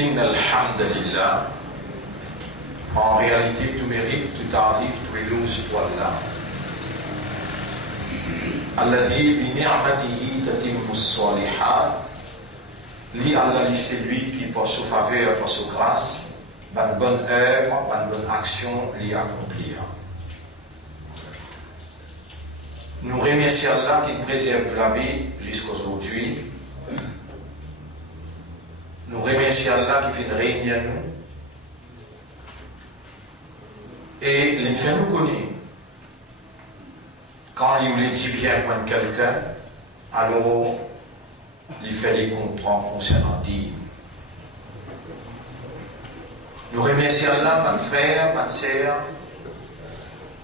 Innal hamdalillah. En réalité, tout mérite, tout arrive, tout éloge pour Allah. Alladhi bi ni'matihi tatimmu s-salihat. Li Allah, c'est lui qui, par sa faveur, par sa grâce, par une bonne œuvre, par une bonne action, l'y accomplir. Nous remercions Allah qui préserve la vie jusqu'à aujourd'hui. Nous remercions Allah qui fait régner à nous. Et il fait nous connaître. Quand il voulait dire bien pour quelqu'un, alors il fallait comprendre concernant Dieu. Nous remercions Allah, mon frère, ma sœur.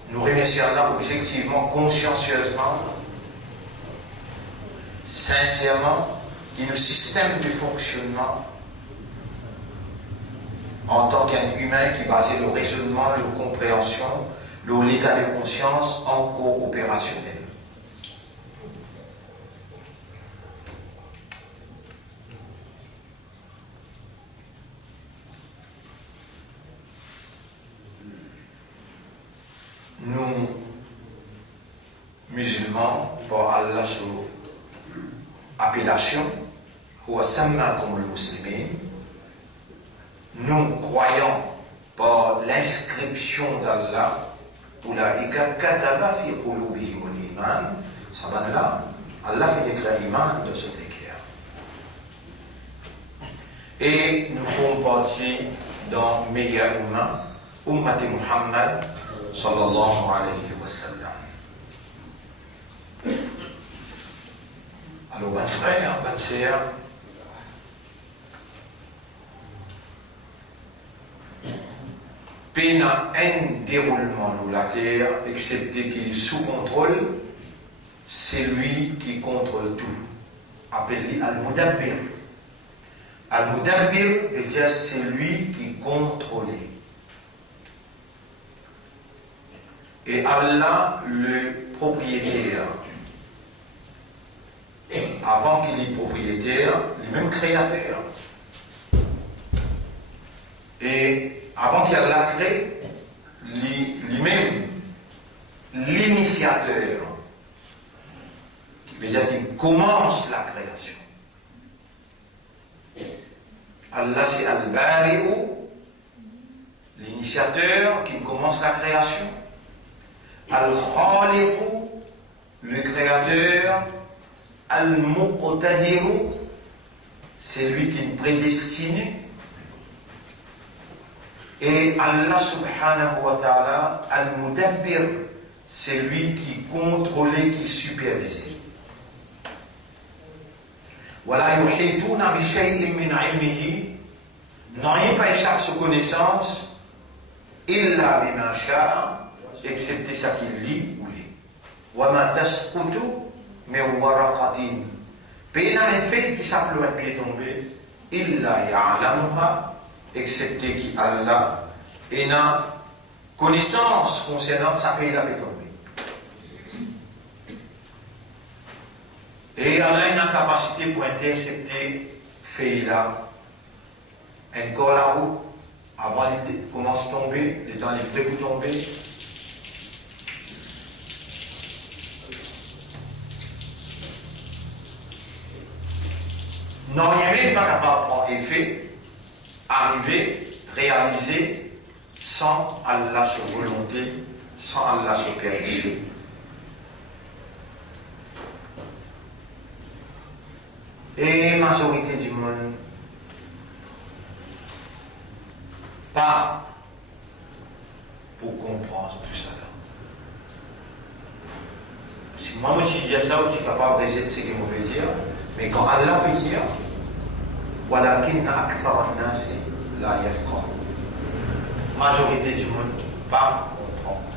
Nous remercions Allah objectivement, consciencieusement, sincèrement, qui nous système de fonctionnement en tant qu'un humain qui basait le raisonnement, la compréhension, l'état de conscience en coopérationnel. Nous, musulmans, par Allah sur appellation, ou à Samma comme le musulman, nous croyons par l'inscription d'Allah, Ulaika kataba fi qulubihim al-iman, subhanallah, Allah fait écrire l'iman dans ce écrire. Et nous faisons partie dans meilleur Ummati Muhammad, sallallahu alayhi wa sallam. Alors, bon frère, bonne sœur, peine un déroulement de la terre, excepté qu'il est sous contrôle, c'est lui qui contrôle tout. Appelé Al-Mudabbir. Al-Mudabbir veut dire c'est lui qui contrôle. Et Allah, le propriétaire, avant qu'il est propriétaire, il est même créateur. Et avant qu'il la crée, lui-même, l'initiateur, qui veut dire qu'il commence la création. Allah, c'est Al-Bari'u, l'initiateur qui commence la création. Al-Khaliqu, le créateur. Al-Muqtadiru, c'est lui qui est prédestiné. Et Allah subhanahu wa ta'ala, Al-Mudabbir, c'est lui qui contrôlait, qui supervisait. Wala yuhituna bi shay'in min ilmihi, n'ayez pas échappé sa connaissance, illa bima sha'a, excepté ça qu'il lit ou lit. Wa ma tasqutu min waraqatin. Pena un fait qui s'appelle un pied tombé, illa ya'lamuha, excepté qui Allah et n'a connaissance concernant sa paix la tombée. Et Allah a une capacité pour intercepter fait là, encore la roue, avant qu'il commence à tomber, les temps il fait tomber. Non, il n'y avait pas capable de prendre effet, arriver, réaliser, sans Allah sur volonté, sans Allah sur permission. Et la majorité du monde, pas pour comprendre tout ça. Si moi, je dis ça, je suis capable de réaliser ce que je veux dire, mais quand Allah veut dire, ولكن أكثر الناس لا يفقهون. Majorité du monde pas comprendre.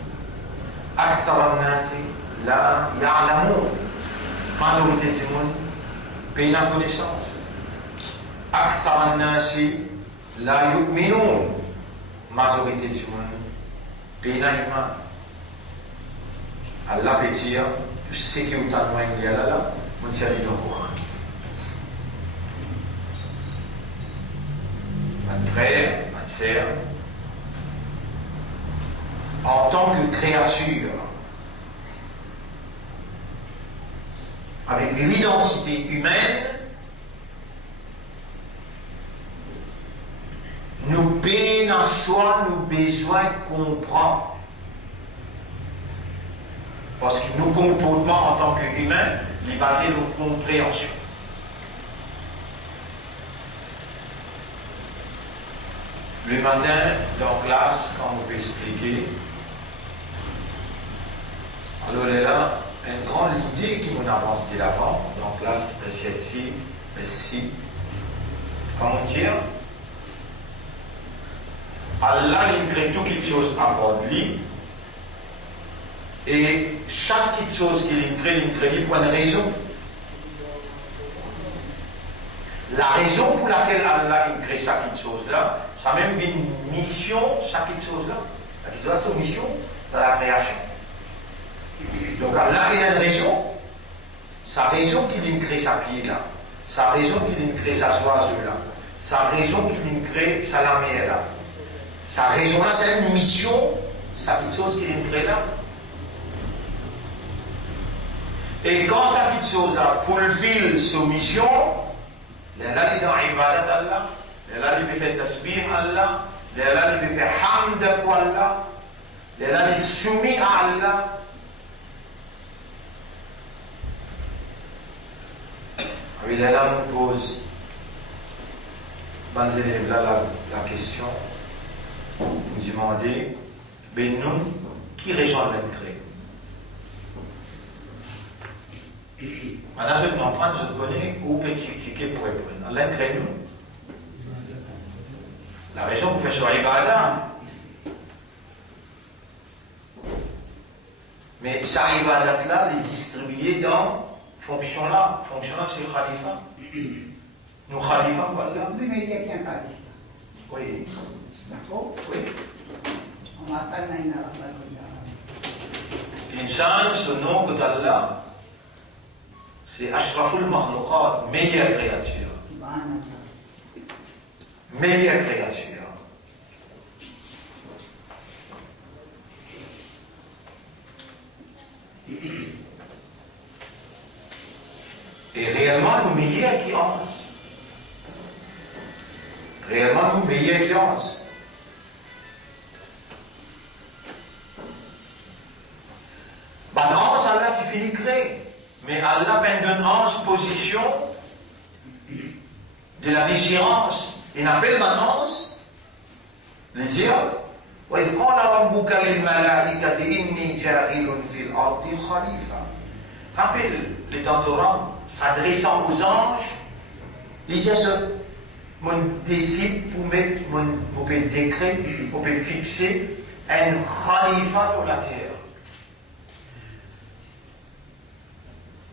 أكثر الناس لا يعلمون. Majorité du monde paye la connaissance. أكثر الناس لا يؤمنون. Majorité du monde paye l'iman. Allah peut dire tout ce qui est autant de là, mon tient le courant. mon frère, ma sœur, en tant que créature, avec l'identité humaine, nous payons un choix, nous besoin de comprendre. Parce que nos comportements en tant qu'humains, ils sont basés sur nos compréhensions. Le matin, dans la classe, quand on peut expliquer, alors là, une grande idée qui m'en avance de l'avant, dans la classe de Jessie, ici, comment dire, Allah, il crée toutes les choses à bord de lui, et chaque petite chose qu'il crée pour une raison. La raison pour laquelle Allah il crée chaque petite chose-là, ça a même une mission, chaque petite chose-là. La petite chose, c'est une mission dans la création. Donc Allah, il a une raison. Sa raison qu'il crée sa pied-là. Sa raison qu'il crée sa oiseau-là. Sa raison qu'il crée sa lamère-là. Sa raison-là, c'est une mission, sa petite chose qu'il crée là. Et quand sa petite chose-là fulfill sa mission, là, il est dans l'ibadat Allah, là, il peut faire tasbih Allah, là, il peut faire hamd pour Allah, là, il est soumis à Allah. Oui, là, on pose, les élèves, là, la question, nous demander, ben nous, qui rejoint l'entrée? Maintenant, je vais m'en prendre, je te connais, où peut critiquer pour répondre. L'entrée, nous. La raison pour faire sur l'Ibadah. Mais ça, l'Ibadah-là, est distribué dans fonction-là. Fonction-là, c'est le Khalifa. Nous, Khalifa, voilà. Oui, mais il y a qu'un Khalifa. Oui. D'accord? Oui. On va faire une L'insan, ce nom que d'Allah, c'est Ashraful Makhlouqat, meilleure créature. Meilleure créature. Et réellement, nous meilleurs qui onze. Réellement, nous meilleurs qui onze. Bah non, ça là, tu finis créer. Mais Allah donne en position de la vigilance. Il appelle maintenant les dire وإذ قال ربك للملائكة إني جاعل في الأرض خليفة. Rappelle les temps Torah s'adressant aux anges, il dit mon décide pour mettre mon décret, pour fixer un khalifa sur la terre.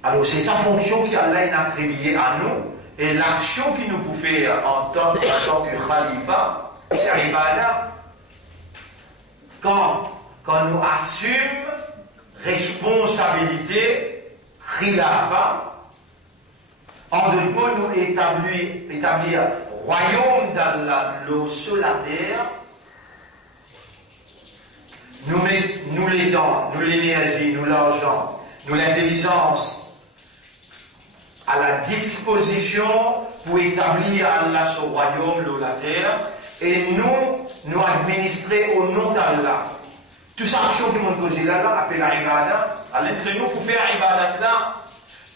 Alors c'est sa fonction qu'Allah a attribuée à nous, et l'action qu'il nous peut faire en tant que khalifa, c'est l'ibada. Quand nous assumons responsabilité, khilafa, en deux mots, nous établir royaume d'Allah sur la terre, nous les dents, nous l'énergie, nous l'argent, nous l'intelligence, à la disposition pour établir Allah son royaume sur la terre et nous administrer au nom d'Allah. Toute cette action que mon causé là, appelle la ibada, à l'entre nous pour faire ibadat là,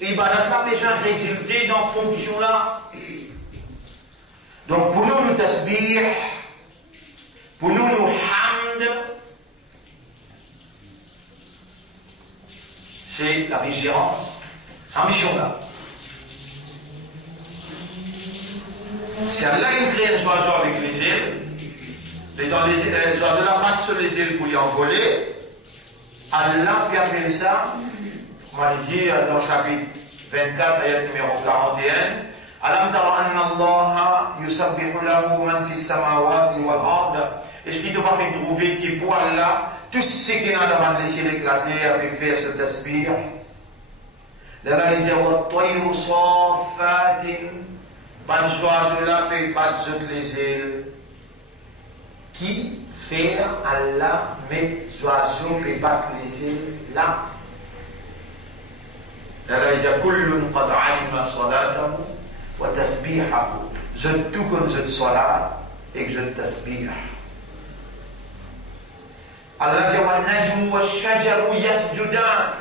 ibadat là, besoin de résulter dans fonction là. Donc pour nous, nous tasbih, pour nous, nous hamd, c'est la vigilance, sa mission là. Si Allah crée un oiseau avec les ailes, les oiseaux là marchent sur les ailes pour y envoler, Allah peut appeler ça, on m'a dit dans le chapitre 24, ayat numéro 41, Alam tara anna Allah yusabbihu lahu man fi samawati wal ard. Est-ce qu'il ne va pas trouver qu'il pour Allah, tout ce qui est dans les cieux et la terre peut faire ce tasbih? Là, il dit wa tayru safatin. Ban oiseau là peut battre les ailes. qui fait Allah met oiseaux et pas laisser là. Allah dit kullun qad alima salatahu wa tasbihahu. Je tout comme je salat et que je tasbih. Allah dit wa najmu wa shajaru yasjudan.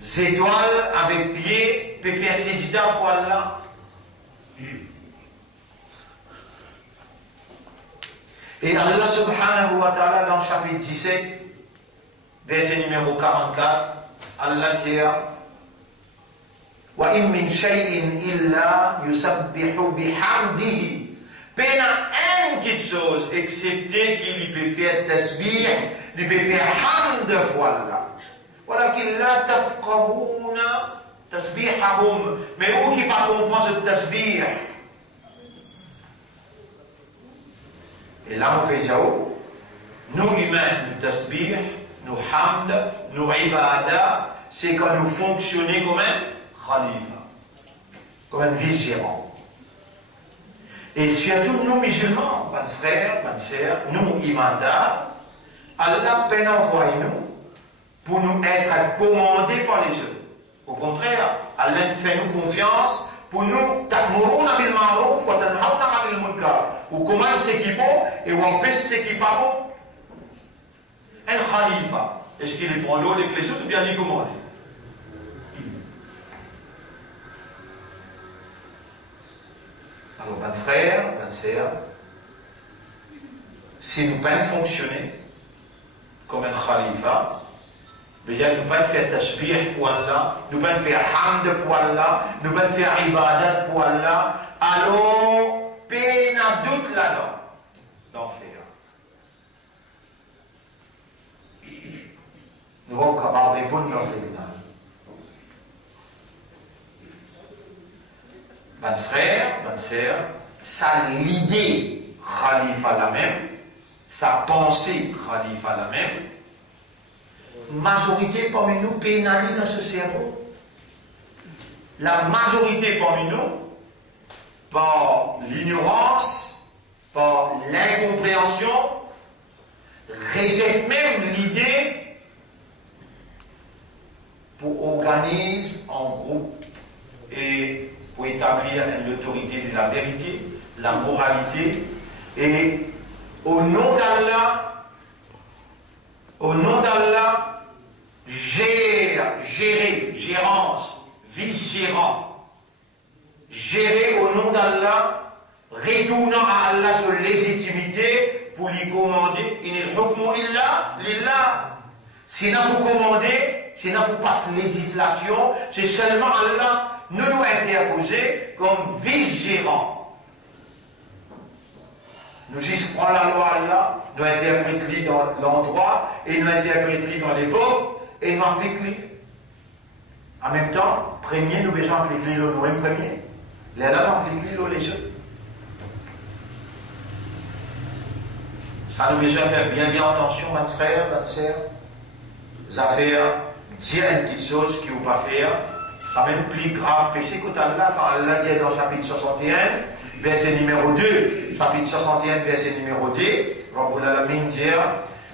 Les étoiles avec pied peuvent faire sejda pour Allah. Et Allah subhanahu wa ta'ala dans le chapitre 17, verset numéro 44, Allah dit wa in min shay'in illa yusabbihu bihamdihi. Pas une petite chose excepté qu'il peut faire tasbih, il peut faire hamd pour Allah. ولكن لا تفقهون تسبيحهم. Mais où qui pas comprendre ce tasbih? Et là, on peut dire, nous humains, nous tasbih, nous hamd, nous ibadah, c'est quand nous fonctionnons comme un khalifa, comme un vice-gérant. Et surtout, nous musulmans, mes frères, mes sœurs, nous imandats, Allah peine envoie nous pour nous être commandés par les autres. Au contraire, Allah fait nous confiance pour nous ta'muruna bil ma'ruf wa tanhauna 'anil munkar. Ou comment s'équipons et on empêche s'équipement. Un khalifa, est-ce qu'il est prend l'eau avec les autres ou bien il commande? Alors, mes frères, mes sœurs, si nous ne pouvons pas fonctionner comme un khalifa, nous ne pouvons pas faire tasbih pour Allah, nous ne pouvons pas faire hamd pour Allah, nous ne pouvons pas faire ibadat pour Allah, alors, peine à doute là-dedans, l'enfer. Nous sommes capables de répondre dans le tribunal. Mes frères, mes sœurs, ça l'idée khalifa la même, sa pensée khalifa la même, majorité parmi nous pénalise dans ce cerveau. La majorité parmi nous, par l'ignorance, par l'incompréhension, rejette même l'idée pour organiser en groupe et pour établir l'autorité de la vérité, la moralité, et au nom d'Allah, gérance, vice-gérant, gérer au nom d'Allah, retournant à Allah sur légitimité pour lui commander, il n'est hukmu illa lillah. Sinon vous commandez, sinon vous passez législation, c'est seulement Allah nous doit interposer comme vice-gérant. Nous juste prend la loi Allah, nous interprétons dans l'endroit et nous interprétons dans l'époque et nous appliquons. En même temps, premier, nous besoin appliquer le nous premier. Les là, nous appliquons les jeux. Ça nous besoin faire bien attention, mes frères, mes sœurs. Les affaires, dire une petite chose qui ne pas faire. Ça même plus grave péché que Allah, quand Allah dit dans le chapitre 61, verset numéro 2, chapitre 61, verset numéro 2, Rabbul Alamin dit,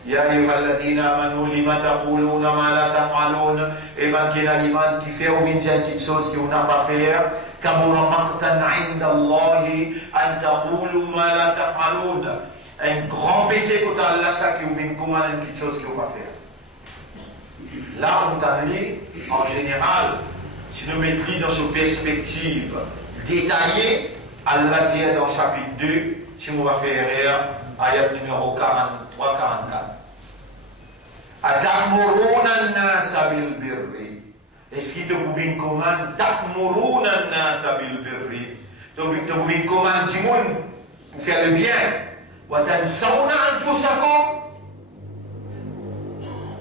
Ya ayyuhalladhina amanu lima taquluna ma la taf'alun. Et ben qui a l'iman qui fait ou bien dire une petite chose qui n'a pas fait, kabura maqtan 'inda Allahi an taqulu ma la taf'alun. Un grand péché que Allah ça qui ou bien comment une petite chose qui n'a pas fait. Là on t'a dit en général. Si nous mettons dans cette perspective détaillée, Allah dit dans le chapitre 2, si nous va faire ayat numéro 43-44. Atamuruna an-nasa bil birri. Est-ce qu'il te pouvait une commande? Tamuruna an-nasa bil birri. Donc, te pouvait une commande du monde pour faire le bien. Wa tansawna anfusakum.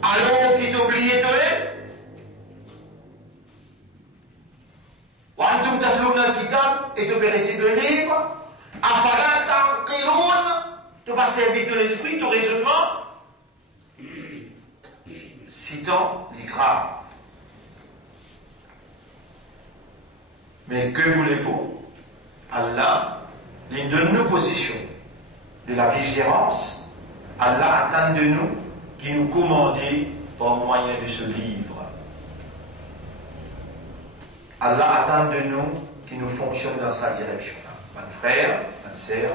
Alors, qui t'oublie toi? وأنتم تتلون الكتاب et tu peux réciter le livre أفلا تعقلون tu vas servir de l'esprit, ton raisonnement citant les graves. Mais que voulez-vous? Allah nous donne nos positions de la vigilance, Allah attend de nous qui nous commandait par moyen de ce livre. Allah attend de nous qui nous fonctionne dans sa direction. Mon frère, ma sœur.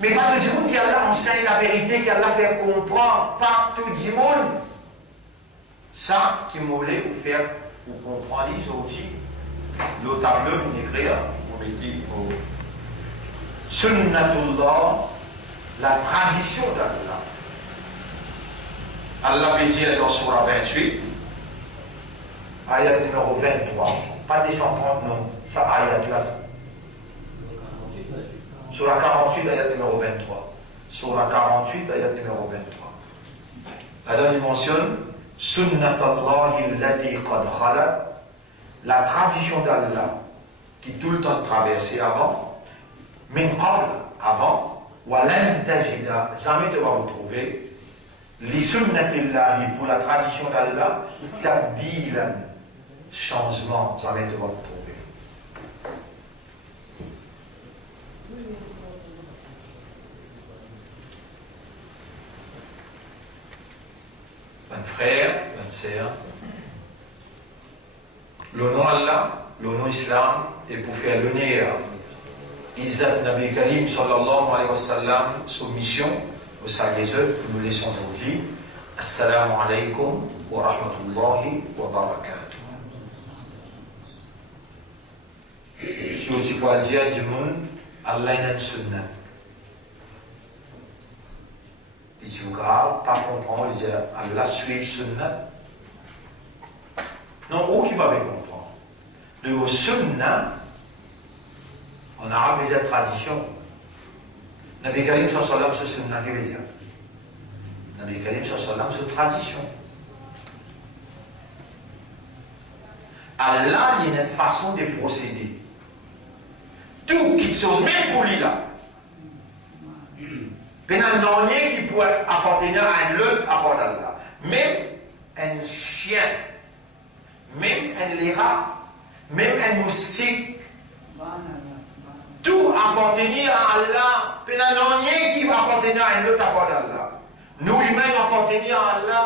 Mais pas tout le monde qui Allah enseigne la vérité, qui Allah fait comprendre, pas tout le monde. Ça qui voulait vous faire, vous comprendre aujourd'hui, le tableau, vous écrire, vous mettez au Sunnatullah, la tradition d'Allah. Allah peut dire dans Surah 28, ayat numéro 23, pas 230 non, ça ayat là. Surah 48, ayat numéro 23. Surah 48, ayat numéro 23. Là-dedans, il mentionne Sunnatallahi allati qad khalat, la tradition d'Allah qui tout le temps traversait avant, min qabl, avant, wa lan tajida, jamais tu vas vous trouver, li sunnatillahi, pour la tradition d'Allah, tabdilan, changement, jamais tu vas vous trouver. Mon frère, ma sœur, le nom Allah, le nom Islam, est pour faire l'honneur. Izzat Nabi Karim sallallahu alayhi wa sallam, soumission au salueux que nous laissons aujourd'hui. Assalamu alaykum wa rahmatullahi wa barakatuh. Si vous pouvez dire du monde, Allah est un sunnah. Et si vous grave, pas comprendre, dire Allah suit sunnah. Non, où qui va bien comprendre? Le mot sunnah, en arabe, il y a tradition. Nabi Karim sallallahu alayhi wa sallam, c'est sunnah, qui veut dire? Nabi Karim sallallahu alayhi wa sallam, c'est tradition. Allah, il y a une façon de procéder. Tout qui chose, même pour lui là. Pénal dernier qui pourrait appartenir à un autre à part d'Allah. Même un chien, même un léra, même un moustique, tout appartenir à Allah. Pénal dernier qui va appartenir à un autre à part d'Allah. Nous humains appartenir à Allah.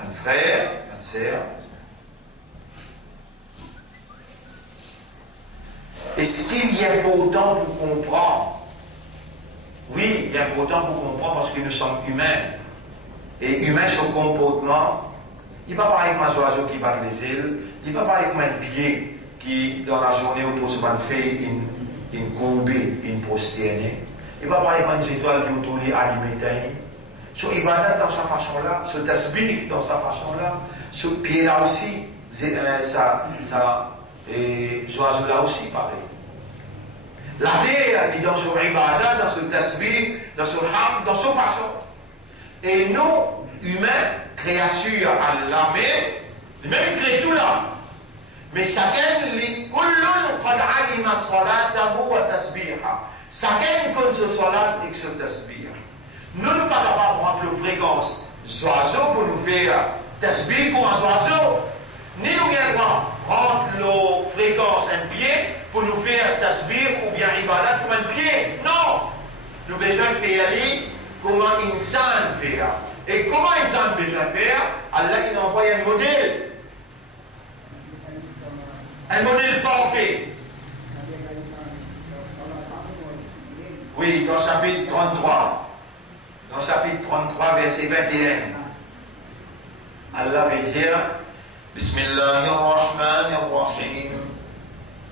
Un frère, une sœur. Est-ce qu'il y a important pour comprendre? Oui, il y a important pour comprendre parce que nous sommes humains. Et humains, son comportement, il ne va pas avec un oiseau qui bat les ailes, il ne va pas avec un pied qui, dans la journée, autour de fait une courbée, une prosternée. Il ne va pas avec une étoile qui autour de alimenter. So, il va être dans sa façon-là, ce tasbih dans sa façon-là, ce pied-là aussi, et oiseau-là aussi, pareil. La terre, il est dans son ibadah, dans ce tasbih, dans son ham, dans sa façon. Et nous, humains, créatures Allah, même crée tout là. Mais chacun, kullun qad alima salatahu wa tasbiha. Chacun connaît ce salat et ce tasbih. Nous ne pouvons pas prendre la fréquence oiseau pour nous faire tasbih comme un oiseau. Ni nous pouvons prendre la fréquence un pied pour nous faire tasbih ou bien ibadat comme un pied. Non! Nous avons besoin de faire comment un insan fait. Et comment un insan a besoin de faire? Allah il envoie un modèle. Un modèle parfait. Oui, dans le chapitre 33. Dans le chapitre 33, verset 21. Allah veut dire Bismillahirrahmanirrahim.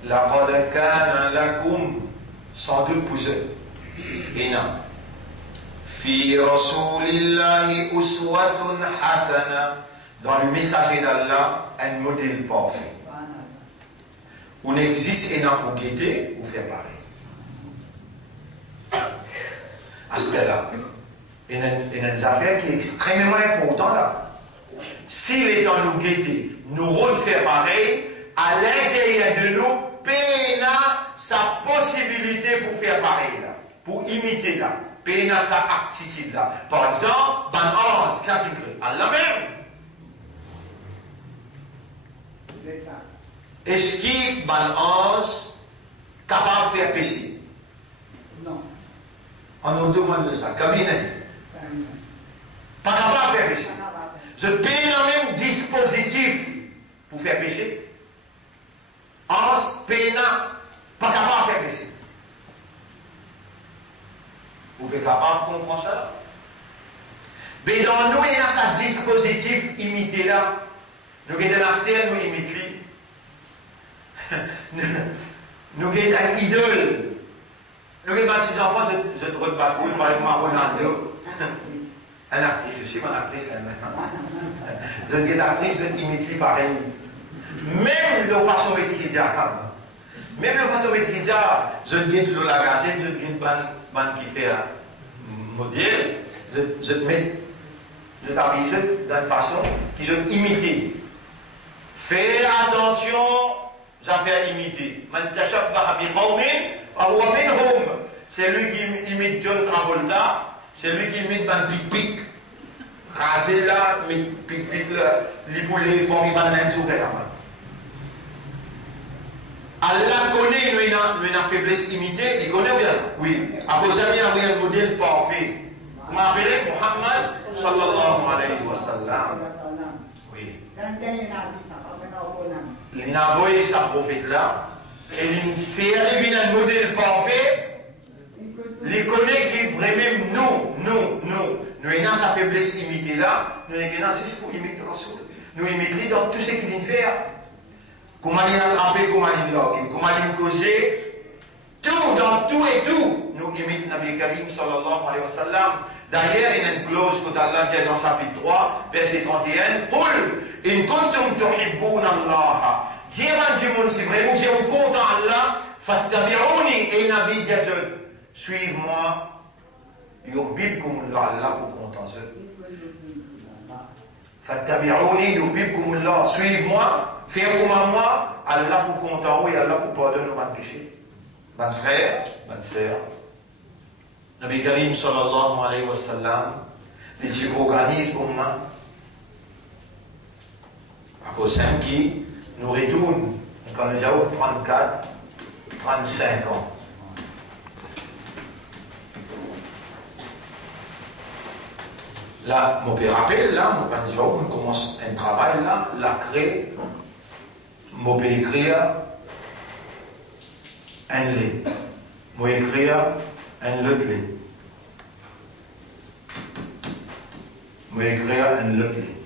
Laqad kana lakum, sans doute pour eux, Ina. Fi rasulillahi uswatun hasana. Dans le messager d'Allah, un modèle parfait. Où n'existe un pour guetter ou faire pareil. À ce là, il y a une affaire qui est extrêmement importante là. S'il est dans nous guetter, nous rôle faire pareil, à l'intérieur de nous, péna sa possibilité pour faire pareil là, pour imiter là, péna sa aptitude là. Par exemple, ban ange, Allah même. Est-ce qu'il balance capable de faire péché? Non. On nous demande ça. Cabinet. Pas capable de faire péché. Je paye le même dispositif pour faire péché. En payant, pas capable de faire péché. Vous êtes capable de comprendre ça? Mais dans nous, il y a ce dispositif imité là. Nous avons un artère, nous imitons. Nous avons un idole. Nous avons des enfants, je te regarde par exemple Ronaldo. Un actrice, je sais pas, une actrice. Je suis une actrice, je imite pareil. Même de façon maîtrisée. Même de façon maîtrisée, je dis toujours la gazette, je dis une bande qui fait un modèle, je t'habille d'une façon qui je imite. Fais attention, j'avais imité. C'est lui qui imite John Travolta, c'est lui qui imite Van Pic-Pic. Rasé là, Pic-Pic là, les boulets, font les bananes sur le Allah connaît une faiblesse imitée, il connaît bien. Oui. Après, jamais avoir un modèle parfait. Vous m'appelez Muhammad sallallahu alayhi wa sallam. Oui. Il a envoyé sa prophète là, et il fait aller un modèle parfait. Il connaît qui vraiment nous avons sa faiblesse imitée là, nous avons c'est pour imiter Rasoul. Nous imitons dans tout ce qu'il vient faire. Comment il attraper, comment il loguer, comment il causer, tout, dans tout et tout, nous imitons Nabi Karim sallallahu alayhi wa sallam. D'ailleurs, il y a une clause que Allah dit dans chapitre 3, verset 31, Qul, in kuntum tuhibbuna Allah. Dis si vraiment vous êtes content Allah, fattabi'uni, et Nabi dit, suive-moi, yuhbibkumullah, Allah pour content. Fattabi'uni, yuhbibkumullah, suive-moi. Faire comme moi, Allah pour content et Allah pour pardonner nos péchés. Mon frère, ma sœur, Nabi Karim sallallahu alayhi wa sallam, les organismes comme moi, à cause qui nous retournent quand nous avons 34, 35 ans. Là, mon père rappelle, là, on commence un travail là, la créer. Je vais écrire un lait. Je vais écrire un autre lait. Je vais écrire un autre lait.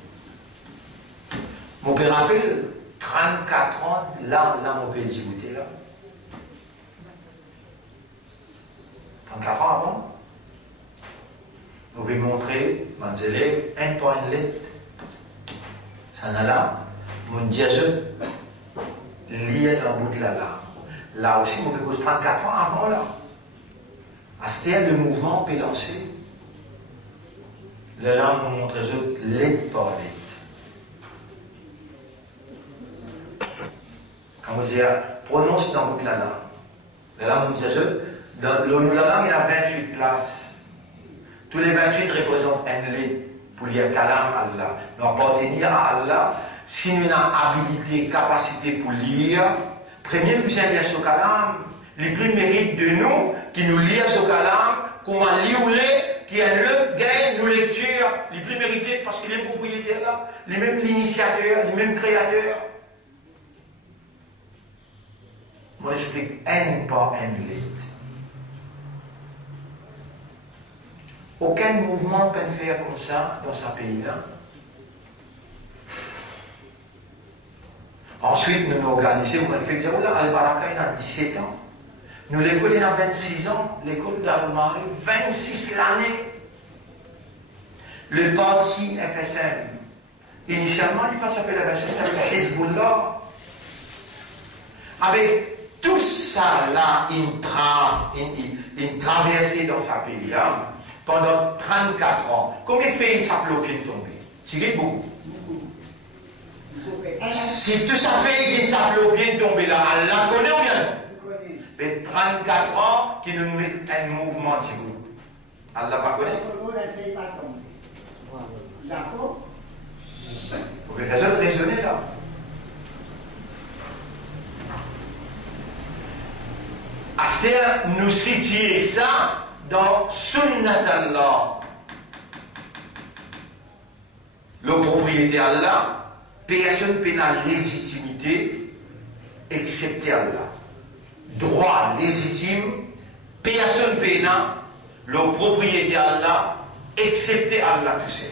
Mon père rappelle 34 ans, là, mon père dit, écoutez, là. 34 ans avant, je vais montrer, mon élève, un point de lait. Ça n'a là, mon diagène. Lié dans le bout de la larme. Là aussi, on peut 34 ans avant là. À ce temps, le mouvement peut lancer. La langue nous montre l'aide par l'aide. Quand vous dites, prononce dans le bout de la langue. La langue nous dit, dans le bout de la langue, il y a 28 places. Tous les 28 représentent un lait pour dire kalam Allah. Nous appartenir à Allah. Si nous avons habilité, capacité pour lire, premier plus lire ce kalam, les plus mérites de nous, qui nous lire ce kalam, comment lire qui est le gain, nous lecture, les plus mérités, parce qu'il est le propriétaire là, les mêmes l'initiateur, les mêmes créateurs. Moi, j'explique un par un lit. Aucun mouvement ne peut faire comme ça dans ce pays-là. Ensuite, nous nous organisons, nous faisons là, Al-Baraka, il a 17 ans. Nous, l'école, il a 26 ans. L'école d'Al-Mari, 26 l'année. Le parti FSM, initialement, il ne s'appelait pas FSM, il s'appelait Hezbollah. Avec tout ça là, il traversait dans sa pays-là pendant 34 ans. Combien de fait ça bloqué tombé? C'est beaucoup. Si tout ça fait qu'il s'appelle bien tombé là, Allah connaît ou bien? Mais 34 ans qui nous met un mouvement de vous. Allah pas connaît? Vous pouvez raisonner là. Pasteur nous situe ça dans Sunnat Allah. Le propriété Allah, personne n'a la légitimité excepté Allah. Droit légitime, personne n'a le propriété Allah excepté Allah tout seul.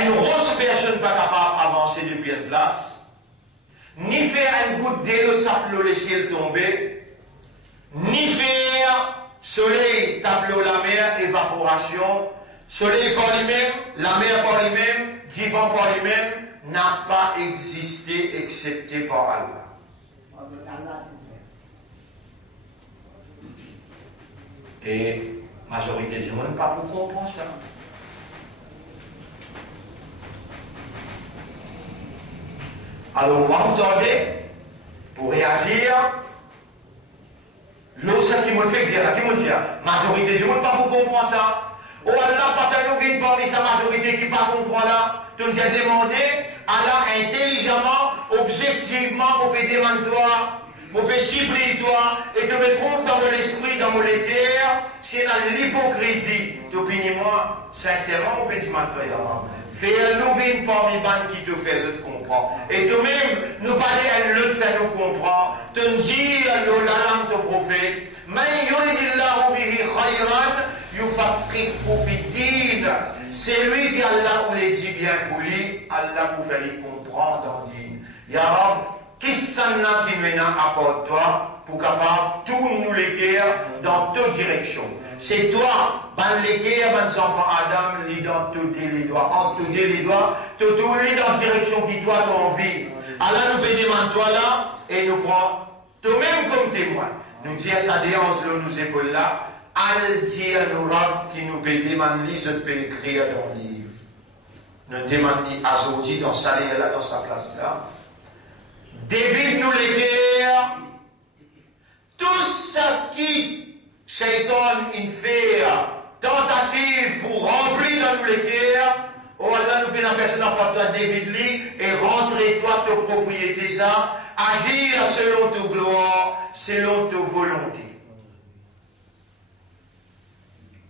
Une grosse personne pas capable d'avancer depuis une place, ni faire un goutte d'eau s'appelait le ciel tomber, ni faire soleil tableau la mer, évaporation, soleil par lui-même, la mer par lui-même, divan par lui-même, n'a pas existé excepté par Allah. Et la majorité du monde pas pour comprendre ça. Alors, moi, vous attendez pour réagir. L'autre qui me fait dire, qui me dit, la majorité du monde pas pour comprendre ça. Oh Allah, pas tellement vite parmi sa majorité qui ne comprend là. Donc, j'ai demandé à Allah intelligemment, objectivement, pour me demander toi, pour me cibler toi, et que me trouve dans mon esprit, dans mon cœur, c'est dans l'hypocrisie. D'opinion-moi, sincèrement, mon petit mentor, fais-nous venir parmi les bandes qui te fait te comprendre. Et toi-même, nous parler à l'autre fait nous comprendre. Te dire la langue de prophète, man yuridillahu bihi khayran, yufaqihu fid-din. C'est lui qui Allah vous l'a dit bien pour lui, Allah vous fait lui comprendre dans le din. Ya Rab, qui s'en a qui mène à part toi pour capable tout nous les cœurs dans toute direction. C'est toi, ban les cœurs, ban enfants Adam, li dans tous les doigts, entre tous les doigts, tout les dans la direction qui toi tu as envie. Allah nous demande toi là et nous prend toi-même comme témoin. Nous dit à sa déance là, nous épaules là. Al dire nous rab qui nous peut demander, je peux écrire dans le livre. Nous demandons à Zodi dans sa là, dans sa place là. David nous les guerres. Tout ce qui Shaitan fait tentative pour remplir dans nous les guerres. Oh Allah nous fait la personne à part toi David Lee et rentrer toi ta propriété ça. Agir selon ta gloire, selon ta volonté.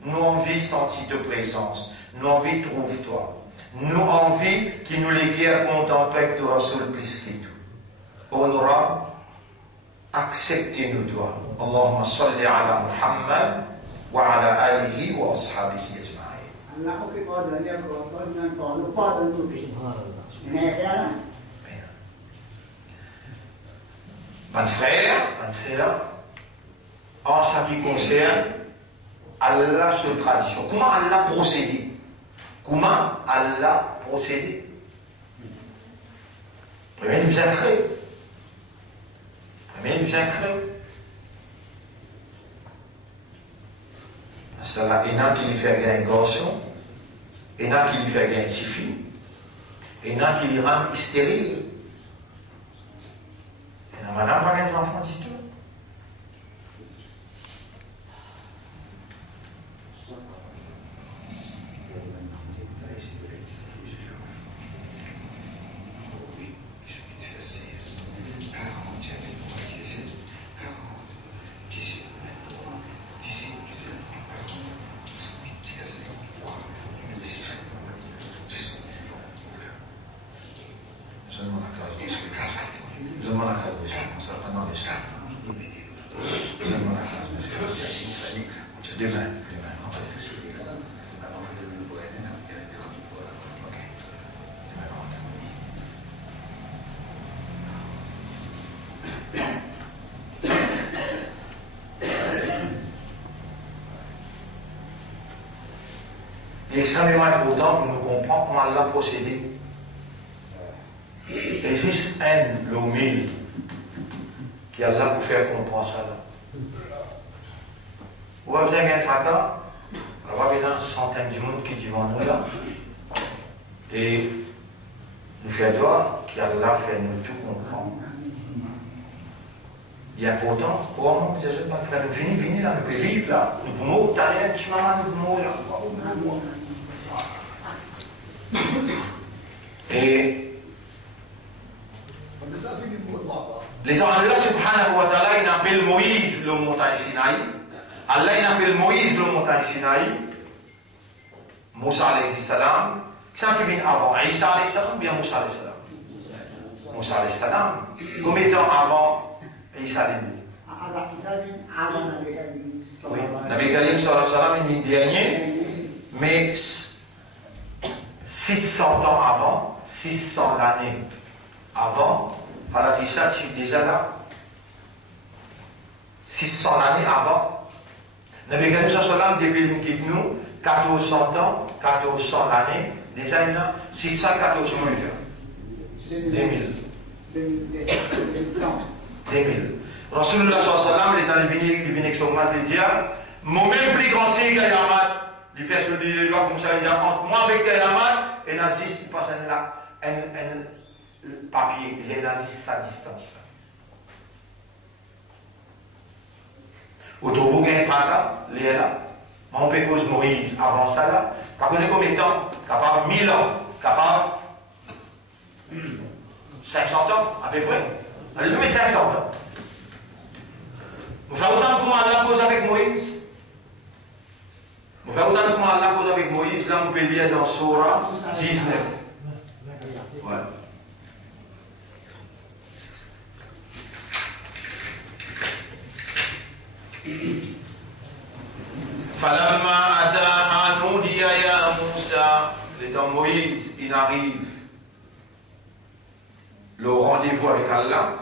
Nous envie sentir ta présence. Nous envie trouve-toi. Nous envie qui nous les guerres contemplent avec toi sur le plus que tout. Honorable, acceptez-nous toi. Allahumma salli ala Muhammad wa ala alihi wa ashabihi ajma'in. Allah ko pardonne ko pardonne nous pardonne tout péché. Mais rien. Mon frère, ma sœur, en ce qui concerne Allah sur tradition. Comment Allah procédé? Comment Allah procédé? Premier, il nous a créé. Premier, il nous a créé. Cela, il y en a qui lui fait gagner un garçon, il y en a qui lui fait gagner une petite fille, il y en a qui lui rend stérile. Il y en a madame pas les enfants du tout. C'est extrêmement important pour nous comprendre comment Allah a procédé. Il existe un lomil qui Allah pour faire comprendre ça. Vous avez un tracas, vous avez une centaine de monde qui dit devant nous là. Et nous faisons droit qu'Allah fait nous tout comprendre. Il est important, comment vous êtes pas frère, venez là, nous pouvons vivre là, nous pouvons aller un petit moment, nous pouvons là. Et L'étant Allah subhanahu wa ta'ala, il appelle Moïse le montagne Sinaï. Allah, il appelle Moïse le montagne Sinaï. Moussa alayhi salam. Qui s'en vient avant? Isa alayhi salam ou bien Moussa alayhi salam? Moussa alayhi salam. Combien de temps avant Isa alayhi salam? Oui, Nabi Karim sallallahu alayhi wa sallam, il dit dernier, mais 600 ans avant, 600 l'année avant, Hadrat Isa est déjà là. 600 l'année avant. Nabi Karim sallallahu alayhi wa sallam, depuis qu'il quitte nous, 1400 ans, 1400 l'année, déjà il y a 600, 1400, 2000. 2000. Rasulullah sallallahu alayhi wa sallam, il est venu avec son mal, il dit, moi-même plus grand signe que Yamat, il fait ce qu'il dit, comme ça, il dit, entre moi avec Yamat, et Nazis, il passe un papier, j'ai Nazis à distance. Autour vous gagnez tracas, il est là. On peut cause Moïse avant ça là, quand on est combien de temps? Capable 1000 ans, capable 500 ans, à peu près. Allez, nous mettons 500 ans. Nous faisons autant comment Allah cause avec Moïse. Nous faisons autant comment Allah cause avec Moïse. Là, on peut lire dans Surah 19. Ouais. Falamma ata nudiya ya Moussa. L'étant Moïse, il arrive. Le rendez-vous avec Allah.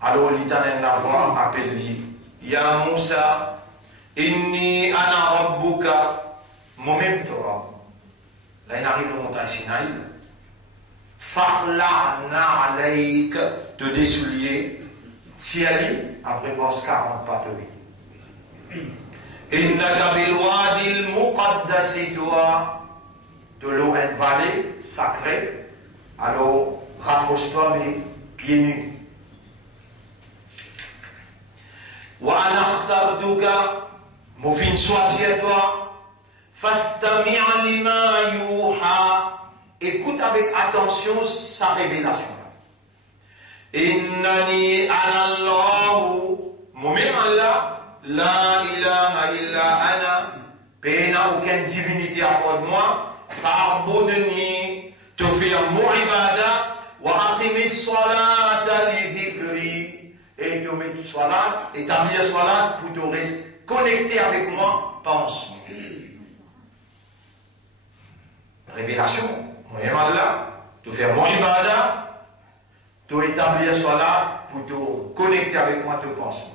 Alors l'Éternel la voix appelle-lui. Ya Moussa, inni ana rabbuka, moi-même Torah. Là il arrive le montagne Sinaï. Fakhla'na alayk, te dessoulier. Tiali, après bosse 40 pas de Innaka bil wadi al muqaddasi toi, de l'eau une vallée sacrée. Alors rapproche-toi mais pieds nus. وأنا اخترتك مفين choisir-toi فاستمع لما يوحى écoute avec attention sa révélation إنني أنا الله moi-même Allah la ilaha illa ana paix n'a aucune divinité à part de moi fa'budni te faire mon ibada wa aqimis salata li dhikri et de mettre salat, établir salat pour te rester connecté avec moi, pense. Révélation, moi-même Allah, te faire mon ibada, te établir salat pour te connecter avec moi, te pense.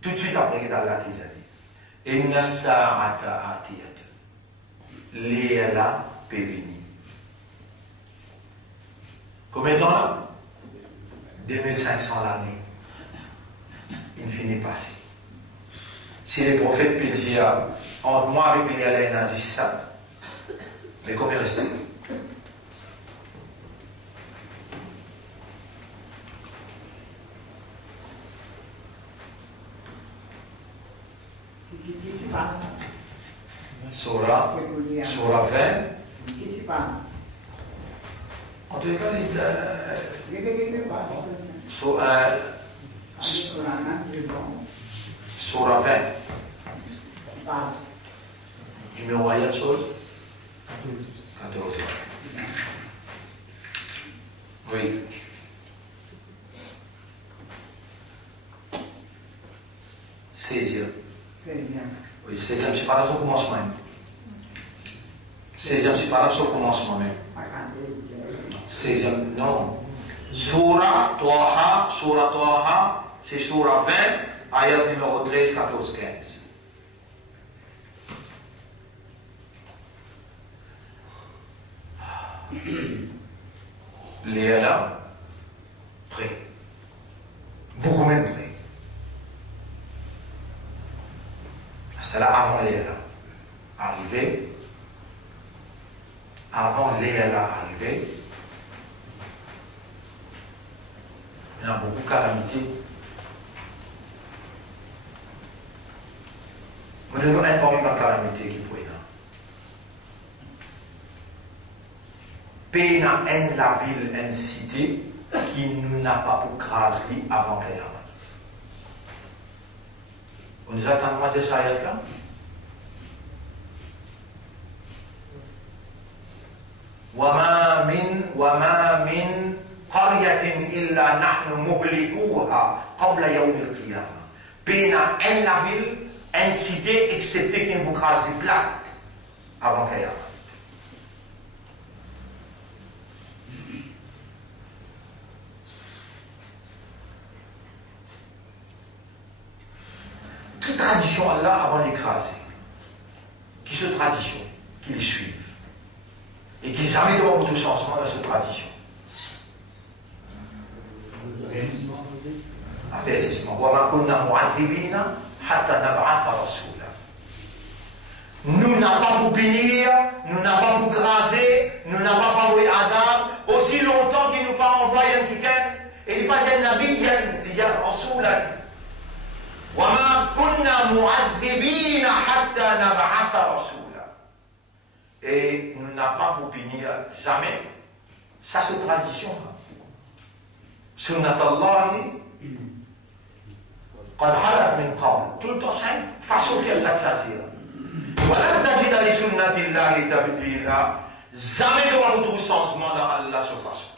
Tout de suite après, Allah qui a dit, Inna sa'ata atiyat, l'éla peut venir. Combien de temps là? 2500 l'année. Il finit passé. Si les prophètes peuvent dire entre moi avec les Alain nazis ça, mais combien reste? Surah 20. En tout cas, Surah 20. Numéro moyen chose 14. Oui. 16e. Oui, 16e, c'est pas là son commencement. 16e, c'est pas là son commencement même. 16e, non. Surah Toha, c'est Surah 20, ayat numéro 13, 14, 15. Léa, prêt. Beaucoup même prêt. C'est là avant Léa arrivé. Avant Léa arrivé. Il y a beaucoup de calamités. Nous devons informer par calamité qui peut être. Péna en la ville, en cité, qui nous n'a pas pour craser avant Qiyamah. On nous attend de dire ça là? وما من قرية إلا نحن مهلكوها قبل يوم القيامة. Pena en la ville, en cité, excepté qu'il vous crase des plaques avant Qiyamah. Qui tradition Allah avant d'écraser? Qui se tradition? Qui les suivent? Et qui jamais devant beaucoup de changement dans cette tradition. Avertissement. Nous n'avons pas pour punir, nous n'avons pas pour craser, nous n'avons pas pour Adam, aussi longtemps qu'il nous pas envoyé un quelqu'un, et il n'y a pas un nabi, il y a un rasulan. وَمَا كُنَّا مُعَذِّبِينَ حَتَّى نَبْعَثَ رَسُولًا. Et nous n'avons pas pour punir jamais. Ça c'est tradition. Sunnat Allah قد خلت من قبل. Tout le temps c'est façon qu'elle l'a choisi. وَلَنْ تَجِدَ لِسُنَّةِ اللَّهِ تَبْدِيلًا. Jamais de voir d'autre changement dans Allah sur façon.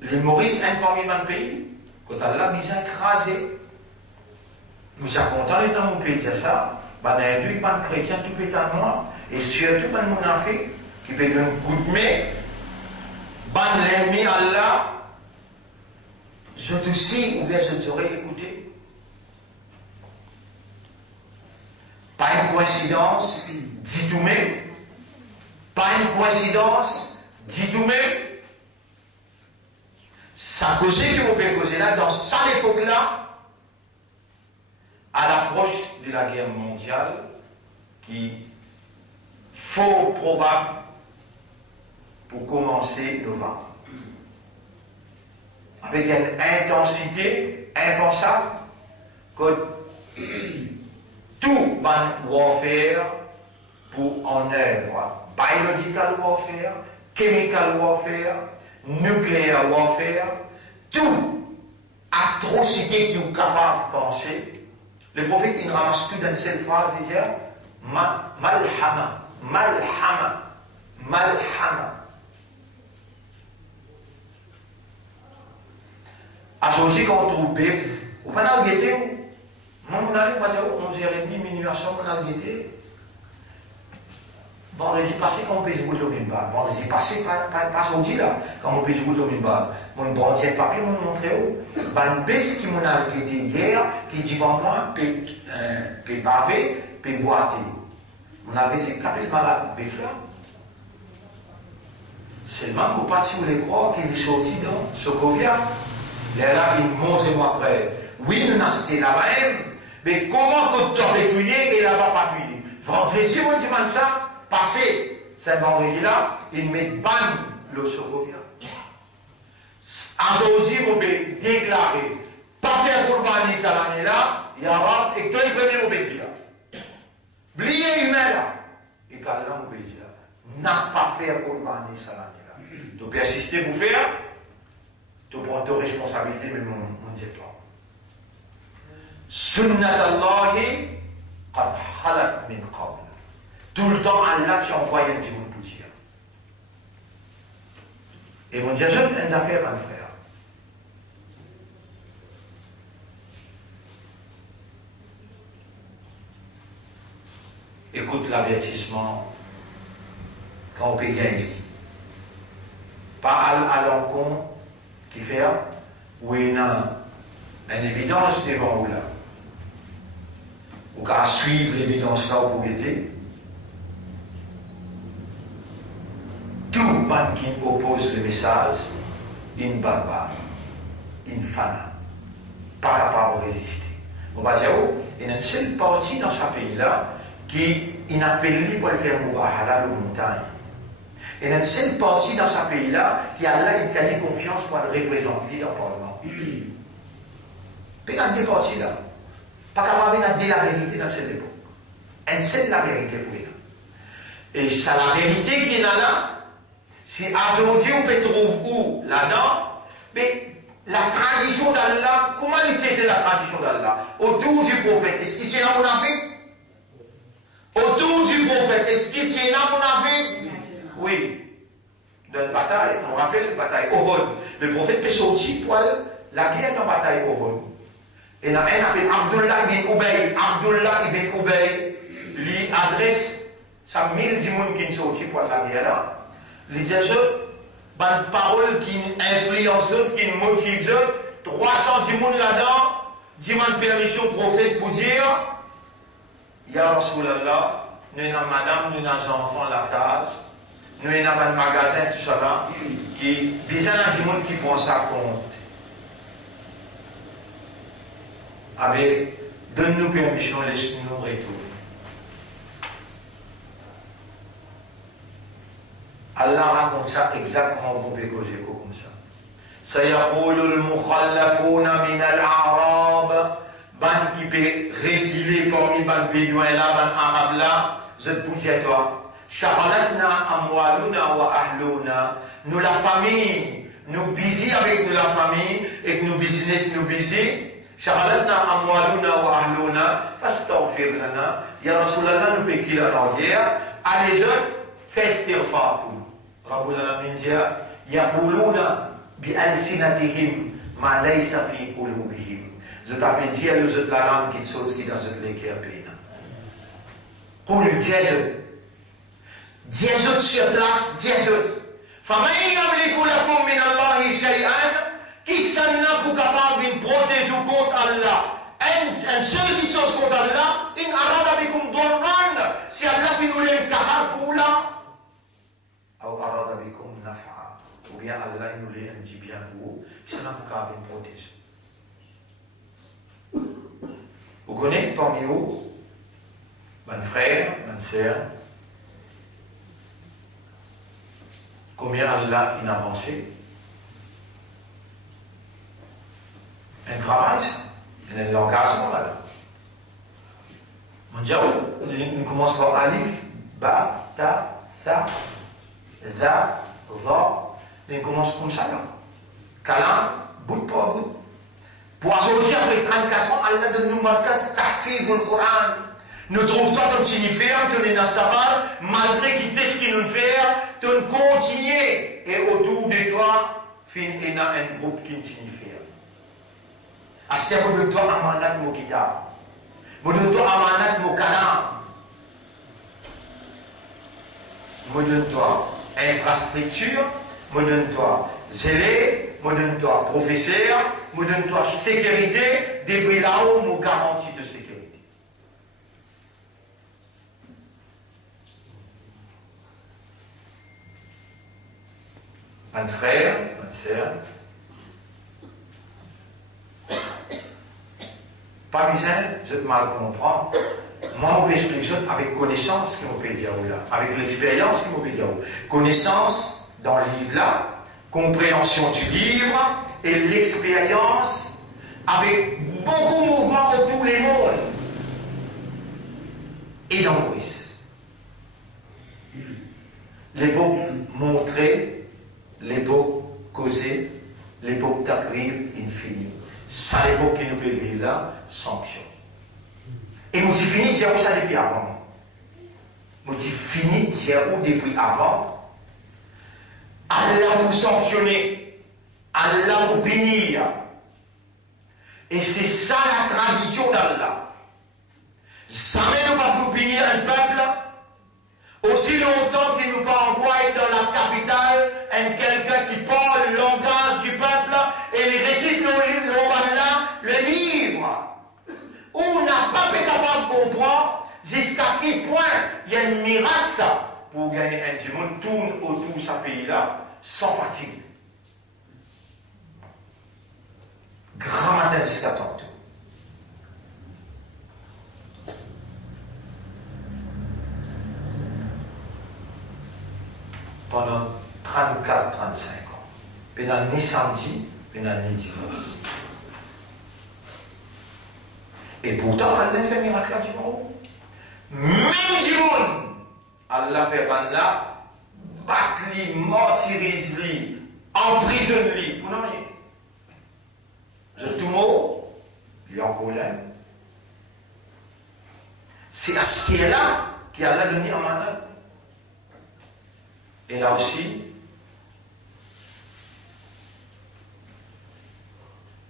Les Maurice, un parmi mon pays, quand Allah nous a écrasé, nous sommes contents dans mon pays de ça. Ben, il y a un chrétien tout peut être moi, et surtout un monafé qui peut donner un coup de main. Ben, l'ennemi Allah, je te sais, ou bien je t'aurais écouté. Pas une coïncidence, dis tout même. Pas une coïncidence, dis tout même. Ça causait que vous pouvez causer là, dans cette époque-là, à l'approche de la guerre mondiale, qui fort probable pour commencer novembre. Avec une intensité impensable, que tout va warfare pour en œuvre. Biological warfare, chemical warfare, nuclear warfare, tout atrocité qui est capable de penser. Le prophète, il ramasse tout dans cette phrase, il dit Malhama, Malhama, Malhama. Aujourd'hui, quand on trouve bœuf, on peut pas le guetter. Moi, on arrive à 11h30, minuit à soir, on a le guetter. Vendredi passé, quand on peut jouer de l'omnibar. Vendredi passé, pas aujourd'hui là, quand on peut jouer de l'omnibar. Mon brandier papier m'a montré où. Un bœuf qui m'a guetté hier, qui dit devant moi, peut baver, peut boiter. On a guetté, capé le malade, bœuf là. Seulement, vous pas si vous les croire qu'il est sorti dans Sokovia. Là, il montre-moi après. Oui, nous n'avons là même, mais comment tu as appuyé et là-bas pas appuyé? Vendredi, vous dites ça, passé, c'est vendredi-là, il met ban le Sokovia. Aujourd'hui, vous pouvez déclarer, pas faire Kourbani cette année-là, il y aura, et que le premier vous pouvez dire. Bliez humain là, et qu'Allah vous pouvez dire, n'a pas fait Kourbani cette année-là. Tu peux assister pour faire. Tu prends ta responsabilité, mais mon directoire. Sunnat Allahi qad khalat min qabl. Tout le temps, Allah qui envoie un petit monde pour dire. Et mon Dieu, j'aime une affaire, un frère. Écoute l'avertissement quand on peut gagner. Pas à l'encontre qui fait où il y a une évidence devant vous là. Ou qu'à suivre l'évidence là pour guetter. Tout le monde qui oppose le message, une barbare, une fana, pas capable de résister. On va dire, il y a une seule partie dans ce pays-là qui inappelle pour le faire moubahala de montagne. Il y a une seule partie dans ce pays-là qui a là une fait confiance pour le représenter dans le Parlement. Puis il y a deux parties là. Pas capable de dire la vérité dans cette époque. Une seule la vérité pour eux. Et ça, la vérité qu'il y a là, Si aujourd'hui on peut trouver où là-dedans, mais la tradition d'Allah, comment c'était la tradition d'Allah? Autour du prophète, est-ce qu'il tient à mon avis? Autour du prophète, est-ce qu'il tient à mon avis? Oui. Dans une bataille, on rappelle la bataille Uhud. Le prophète est sorti pour la guerre dans la bataille Uhud. Et il y a un appelé Abdullah ibn Ubay. Abdullah ibn Ubay lui adresse sa 1000 personnes qui sont sortis pour la guerre là. Il dit une parole qui influence, qui motive, 300 personnes là-dedans, demande permission au prophète pour dire Ya Rasulallah, nous avons madame, nous avons enfants la case, nous avons un magasin, tout ça là, qui besoin de monde qui prend ça compte. Avec, donne-nous permission, laisse-nous retourner. Allah raconte ça exactement pour causer comme ça. سيقول المخلفون من الأعراب ban qui peut réguler parmi ban bédouins là, ban arabes là, je te dis toi, shaghalatna amwaluna wa ahluna, nous la famille, nous busy avec nous la famille et que nous business nous busy, shaghalatna amwaluna wa ahluna, fastaghfir lana, ya Rasulallah nous peut qu'il en guerre, allez autres, fais istighfar pour nous. Rabbul Alamin dit, yaquluna bi alsinatihim ma laysa fi qulubihim. Je t'appelle dire les autres la langue qui sont qui dans les cœurs pays. Pour le Dieu sur place, Dieu. فَمَنْ يَمْلِكُ لَكُمْ مِنَ اللَّهِ شَيْئًا qui s'en a pour capable de protéger contre Allah. Un seul qui chose contre Allah, in arada bikum dorran, si Allah fait nous les kahar pour là, ou arada bikum nafa, ou bien Allah nous les dit bien pour vous, ça n'a pas capable de protéger. Vous connaissez parmi vous, mon frère, mon sœur, combien Allah a avancé? Un travail, ça. Il y a un l'engagement là-dedans. Mon Dieu, on commence par Alif, Ba, Ta, Sa, Za, Va. On commence comme ça là. Kalam, bout par bout. Pour aujourd'hui, après 34 ans, Allah donne nous marquas tahfiz le Coran. Nous trouvons toi comme tu n'y fais, tu es dans sa main, malgré qu'il teste ce qu'il nous fait, tu continues. Et autour de toi, il y a un groupe qui t'y fait. Est-ce que je donne toi amanat mon kitab? Je donne toi amanat mon kalam? Je donne toi infrastructure? Je donne toi zélé? Je donne toi professeur? Je donne toi sécurité? Depuis là-haut, je garantis de sécurité. Un frère, une sœur, pas besoin, je te mal comprendre. Moi, on peut expliquer avec connaissance qui on peut dire là, avec l'expérience qui on peut dire. Connaissance dans le livre là, compréhension du livre et l'expérience avec beaucoup de mouvements autour les mondes. Et dans Maurice. L'époque montrée, l'époque causée, l'époque takrir infinie. Ça l'époque qui nous peut vivre là, sanction. Et nous avons fini de dire ça depuis avant. Nous avons fini de dire depuis avant. Allah vous sanctionner, Allah vous punir. Et c'est ça la tradition d'Allah. Jamais nous ne pouvons punir un peuple aussi longtemps qu'il nous peut envoyer dans la capitale quelqu'un qui parle le langage du peuple et il récite le livre. On n'a pas été capable de comprendre jusqu'à quel point il y a un miracle ça pour gagner un petit monde tourne autour de ce pays-là sans fatigue. Grand matin jusqu'à tantôt. Pendant 34-35 ans. Pendant ni samedi, pendant ni dimanche. Et pourtant, Allah fait miracle à Jimoun. Même Jimoun, Allah fait ban là, bataille battent-les, martyrisent-les, emprisonnent-les, pour rien. Je tout mot, il y a encore là. C'est à ce qui est là qui a donné un mandat. Et là aussi,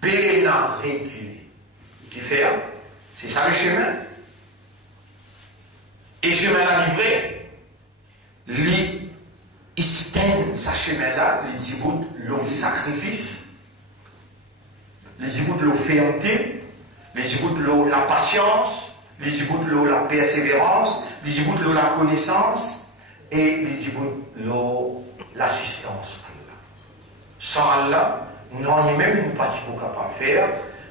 peine à reculer. Qui fait? C'est ça le chemin. Et chemin à livrer, les istènes, sa chemin là, les dibouts, le sacrifice, les dibouts de la fermeté, les dibouts de la patience, les dibouts de la persévérance, les dibouts de la connaissance et les dibouts de l'assistance. Sans Allah, non, il même nous pas capable de faire.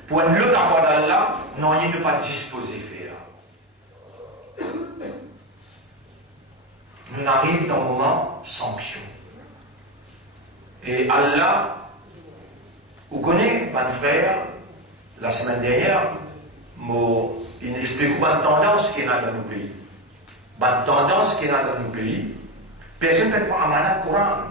Pour un autre accord d'Allah, non, il ne pas disposé de faire. Nous arrivons dans un moment sanction. Et Allah, vous connaissez, mon frère, la semaine dernière, il explique une tendance qu'il y a dans nos pays. Une tendance qu'il y a dans nos pays. Personne ne prend un manat Coran.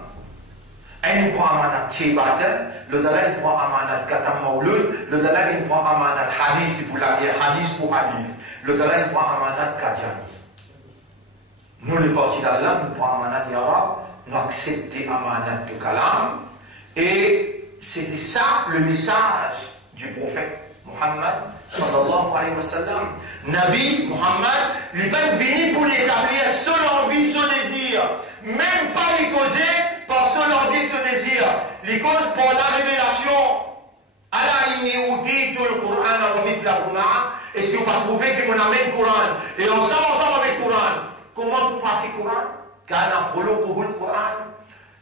Un prend un manat Tibata, le dalai prend un manat Katam Maulud, le dalai prend un manat Hadith pour la Hadith pour Hadith, le dalai prend un manat Kadiani. Nous, les partis d'Allah, nous prenons un manat Yara, nous acceptons un manat de Kalam, et c'était ça le message du prophète Muhammad sallallahu alayhi wa sallam. Nabi Muhammad, il n'est pas venu pour l'établir son envie, son désir, même pas les causer par son envie, son désir, les causes pour la révélation. Allah inni utitu le Coran wa mithlahu ma'a. Est-ce que vous pas trouvé que mon amène le Coran et ensemble avec le Coran? Comment pour partir le Coran? Kana khuluquhu le Coran.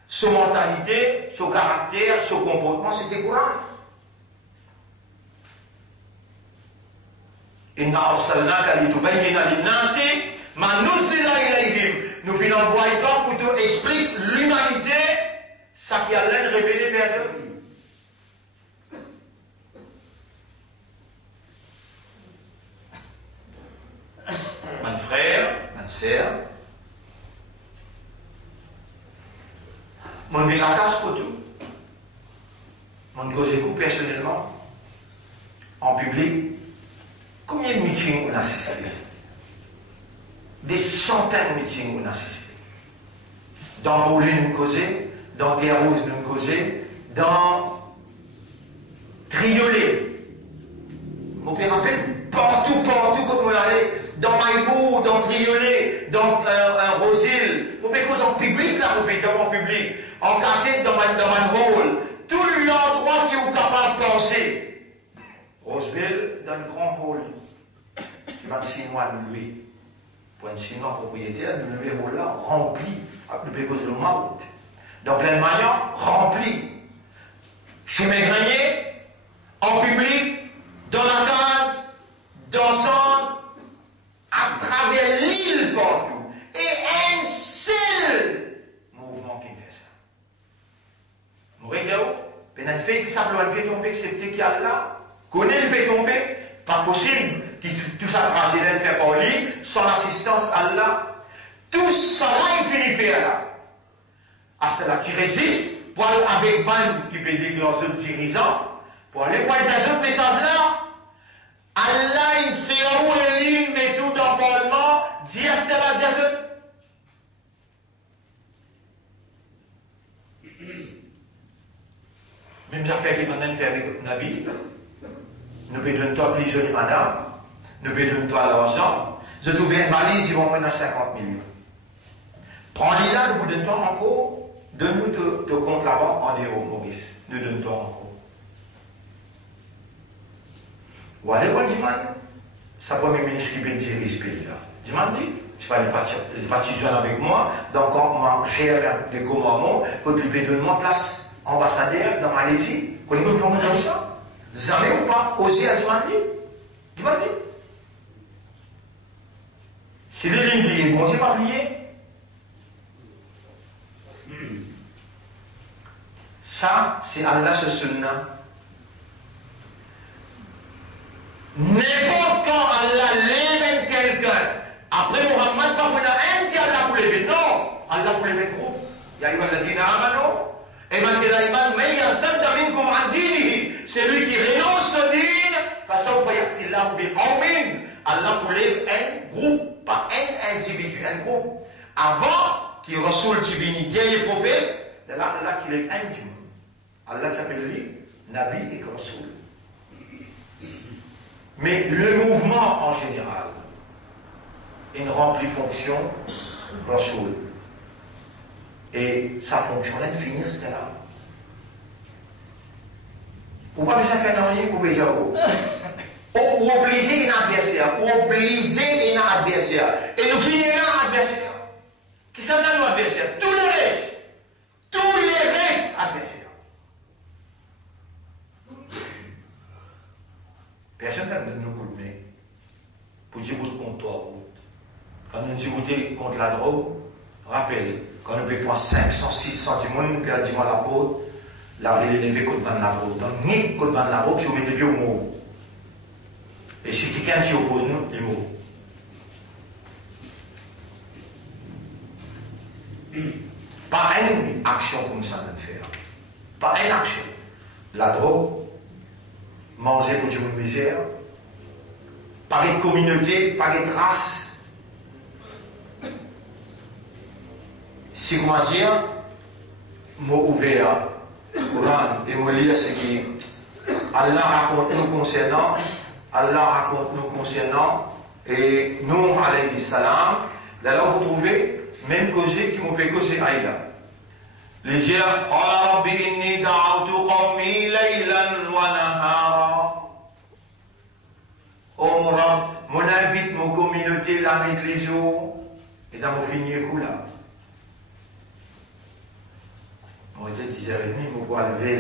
Sa mentalité, son caractère, son comportement, c'était le Coran. Inna arsalnaka litubayyina lin-nasi ma nuzila ilayhim. Nous venons envoyer toi pour te expliquer l'humanité, ça qui a l'air révélé personne. Mon frère, ma sœur, mon bélacasse pour tout. Mon gros écoute personnellement, en public. Combien de meetings on a assisté? Des centaines de meetings on a assisté. Dans Pauline nous causait, dans Guérouz nous causait, dans Triolet. Mon père rappelle, partout comme on allait, dans Maïbou, dans Triolet, dans Rosil. Mon père cause en public là, mon père en public, en cassette dans Manhole. Tout l'endroit qui est capable de penser. Roseville, dans le grand hall, qui va 6 mois de louer. Pour un 6 mois propriétaire, le numéro là rempli, depuis cause de l'Omaout. Dans plein de manières, rempli. Chemin grenier, en public, dans la case, dansant, à travers l'île partout. Et un seul mouvement qui fait ça. Vous voyez, peut-être fait que ça peut être tombé, excepté qu'il y a là. Connaît le peut tomber, pas possible, tout ça tracé de faire par lui, sans assistance à Allah. Tout ça là, il finit faire là. À cela, tu résistes, pour aller avec ban qui peut déclencher le tirisant, pour aller voir les autres messages là. Allah, il fait où les lignes, mais tout dans le parlement, dis à cela, dis à cela. Même affaire qu'il m'a fait avec Nabi. Nous bedons toi plus jolie madame, nous bedons toi l'argent. Je trouve une valise, ils vont mener à 50 millions. Prends-les là, nous vous donnons toi encore, donne-nous te compte là-bas en euros, Maurice. Nous donnons toi encore. Ou allez voir le dimanche, c'est le premier ministre qui peut gérer ce pays-là. Dimanche, tu vas aller partir joindre avec moi, donc on gère des commandements, il faut lui donner-moi place ambassadeur dans Malaisie. Connaissez-vous comment on ça? Jamais ou pas osé à Dimandi. Si les lignes liées, bon, c'est pas lié. Ça, c'est Allah ce sunnah. N'importe quand Allah lève quelqu'un, après Muhammad, pas qu'on a un qui Allah pour lever. Non, Allah pour lever groupe. Ya ayyuhalladhina amanu, Iman qui a iman, mais yartadda minkum an dinihi. C'est lui qui renonce au din, fasawfa ya'ti Allahu biqawmin. Allah vous lève un groupe, pas un individu, un groupe. Avant qu'il reçoive le divinité et le prophète, de là, Allah qui lève un du monde. Allah s'appelle lui, Nabi et Rasoul. Mais le mouvement en général, une remplie fonction, Rasoul. Et sa fonction, elle finit ce là. Ou pas besoin de faire rien pour déjà ou obliger un adversaire, ou obliger un adversaire. Et nous finirons un adversaire. Qui sont dans nos adversaires? Tous les restes adversaires. Personne n'a donné nos coups de main pour dire contre toi. Quand nous disons contre la drogue, rappelle, quand nous payons 500, 600 du monde, nous perdons devant la porte, la réalité n'est contre la porte. Donc, ni contre la porte, si vous mettez bien au mot. Et si quelqu'un qui oppose nous, il mot. Pas une action comme ça de faire. Pas une action. La drogue, manger pour une misère, pas de communauté, pas de race. Si comment dire, mot ouvert, Coran et mot lire ce qui Allah raconte nous concernant, Allah raconte nous concernant, et nous, alayhi salam, d'ailleurs vous trouvez, même causé qui m'ont fait causer Aïda. Les gens, Qala Rabbi inni da'awtu qawmi laylan wa nahara. Oh mon Rab, mon invite, mon communauté, la nuit, les jours, et dans mon fini coup là. Moi, j'étais 10h30, mon bois levé.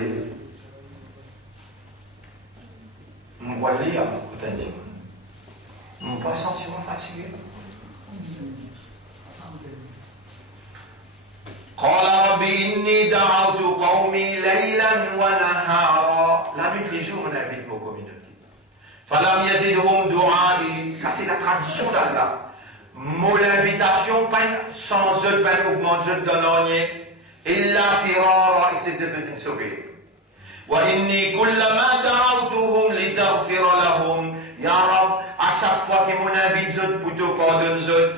Mon bois lire, peut dire. Mon bois sentiment fatigué. قال رب إني دعوت قومي ليلا ونهارا. La nuit, les jours, on invite nos communautés. فلم يزدهم دعائي. Ça, c'est la tradition d'Allah. Mon invitation, sans eux, augmente, je donne rien. إلا فرارا, excepté de sauver. وإني كلما دعوتهم لتغفر لهم. Ya Rab, à chaque fois qu'ils m'invitent, pour te pardonner,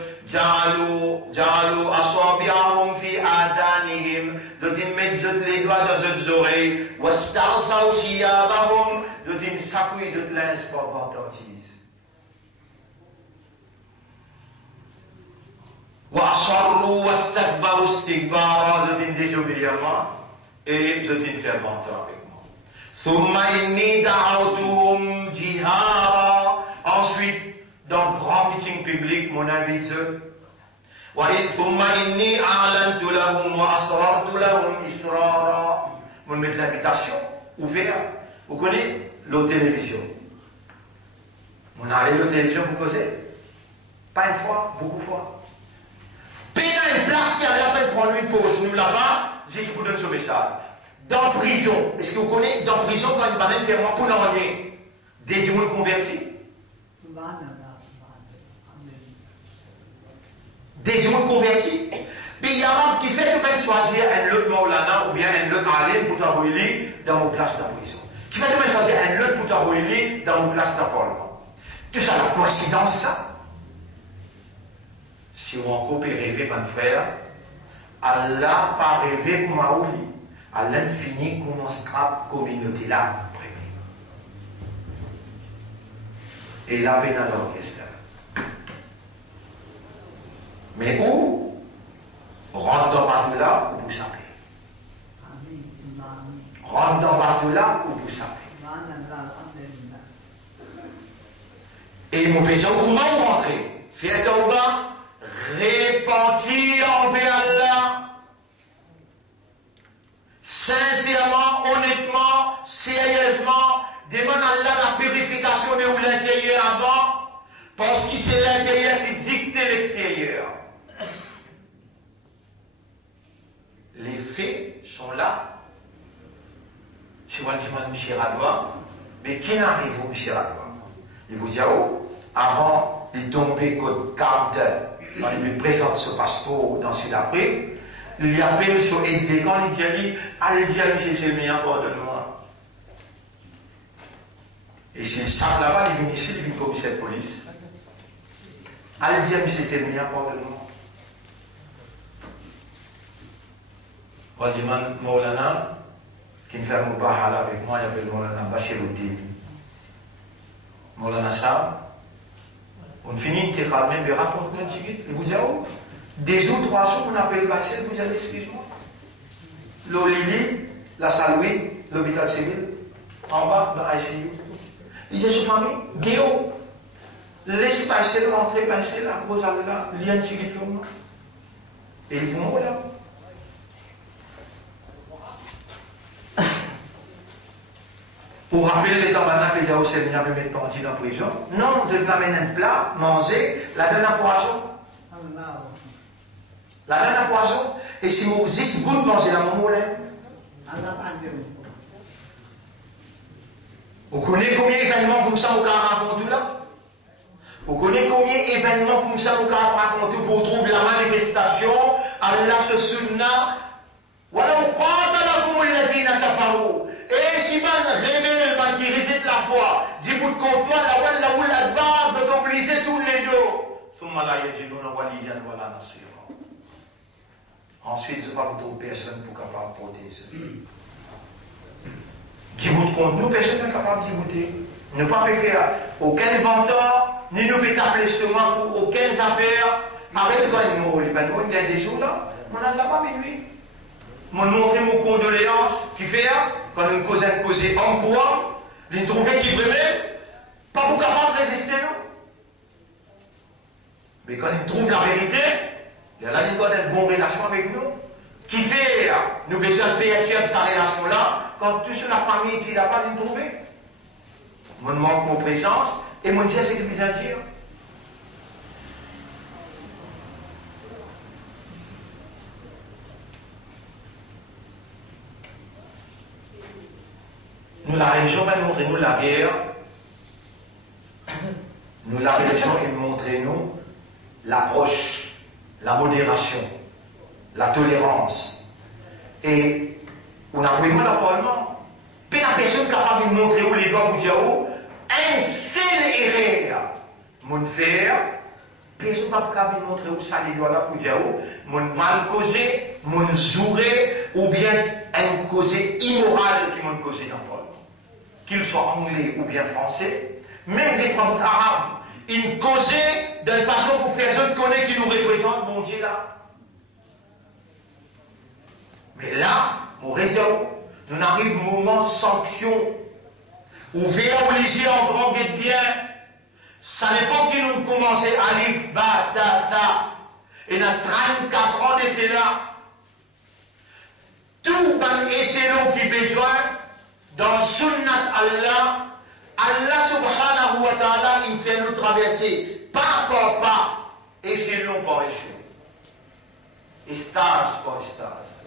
جعلوا أصابعهم في آذانهم. D'autres mettent les doigts dans leurs oreilles. واستغفروا ثيابهم. D'autres s'accouillent de linge pour vantardise. وأصروا واستكبروا استكبارا. D'autres désobéissent à moi et d'autres faire vanteur avec moi. ثم إني دعوتهم جهارا. Ensuite, dans le grand meeting public, mon invite ثم إني أعلنت لهم وأسررت لهم إسرارا. Mon met l'invitation ouverte. Vous connaissez la télévision? On a allé à la télévision pour causer? Pas une fois, beaucoup de fois. Pénal une place qui a la peine de prendre une pause, nous là-bas, je vous donne ce message. Dans prison, est-ce que vous connaissez, dans prison, quand il va même faire pour rien, des gens convertis? Des gens convertis. Puis il y a un qui fait que choisir un autre Maulana ou bien un autre Alim pour t'envoyer dans mon place de prison. Qui fait que choisir un autre pour t'envoyer dans mon place de parlement. Tout ça, la coïncidence, ça. Si on encore peut rêver, mon frère, Allah pas rêvé comme Maouli. Allah finit comme la communauté là, premier. Et la peine à l'orchestre. Mais où? Rentre dans partout là ou vous savez. Rentre dans partout là ou vous savez. Et mon péché, comment vous rentrez? Faites au bas, repentir envers Allah. Sincèrement, honnêtement, sérieusement, demande à Allah la purification de l'intérieur avant, parce que c'est l'intérieur qui dicte l'extérieur. Les faits sont là. Si vous demandez M. Radoua, mais qui n'arrive au M. Radoua? Il vous dit, oh, avant de tomber comme carte, quand il me présente ce passeport dans Sud-Afrique, il y appelle sur aider. Quand il dit, allez dire, c'est le meilleur, pardonne-moi. Et c'est ça là-bas, il vient ici, il vient commissaire de police. Allez dire, c'est le meilleur, pardonne-moi. Moi, je demande Maulana, qui me fait un mubahala avec moi, il appelle Maulana Bashiruddin. Maulana Sam, on finit, tu as même raconte un petit peu, il vous dit, oh, des ou 3 jours, on appelle Bachel, vous allez, excuse-moi. L'eau Lili, la Salouine, l'hôpital civil, en bas, dans l'ICU. Il dit à sa famille, Guéo, laisse Bachel rentrer, Bachel, à cause de là, il y a un petit peu de l'homme. Et il dit, moi, là. Pour rappeler les temps maintenant que les Jaoussel n'y avaient même pas en prison. Non, je l'amène un plat, manger, la donne à poisson. La donne à poisson. Et si vous dites goût de manger dans mon moulin. Vous connaissez combien d'événements comme ça au cas raconter là? Vous connaissez combien d'événements comme ça au cas raconter pour trouver la manifestation, Allah se sunna. Voilà, on compte à la communauté d'Atafarou. Et si man révèle, man qui récite la foi, dit vous de comptoir, la oula de barbe, vous êtes obligés tous les deux. Ensuite, je ne vais pas vous trouver personne pour capable de protéger. Qui vous compte, nous, personne n'est capable d'y goûter. Ne pas faire aucun inventeur, ni nous peut appeler justement pour aucune affaire. Arrête quand il mourut, il y a des jours là, on n'en a pas minuit. Je montre mes condoléances qui fait, quand on cause homme pour homme, il trouvait qui vraiment, pas pour capable de résister, non. Mais quand il trouve la vérité, il y a là une bonne relation avec nous, qui fait, nous besoin de payer cette relation-là, quand toute la famille ici n'a pas de trouver. Je manque mon présence, et mon Dieu, c'est que je veux dire. Nous, la religion va montrer nous la guerre. Nous, la religion, va montrer nous l'approche, la modération, la tolérance. Et on a vraiment la parlement. Puis la personne capable de montrer où les doigts pour dire où, un seul erreur, mon faire, personne pas capable de montrer où ça les doigts là pour dire où, mon mal causé, mon zouré, ou bien un causé immoral qui m'ont causé dans le parlement. Qu'il soit anglais ou bien français, même des trois mots arabes, ils causaient d'une façon pour faire ceux qui nous représentent, mon Dieu là. Mais là, mon réseau, nous arrivons au moment sanction, où veillons obligé en grand guet bien, ça n'est pas que nous commençons à lire, ba, ta, ta, et dans 34 ans de cela, tout un échelon qui besoin, dans Sunnat Allah, Allah subhanahu wa ta'ala, il fait nous traverser pas par pas, échelon par échelon, et stage par stage.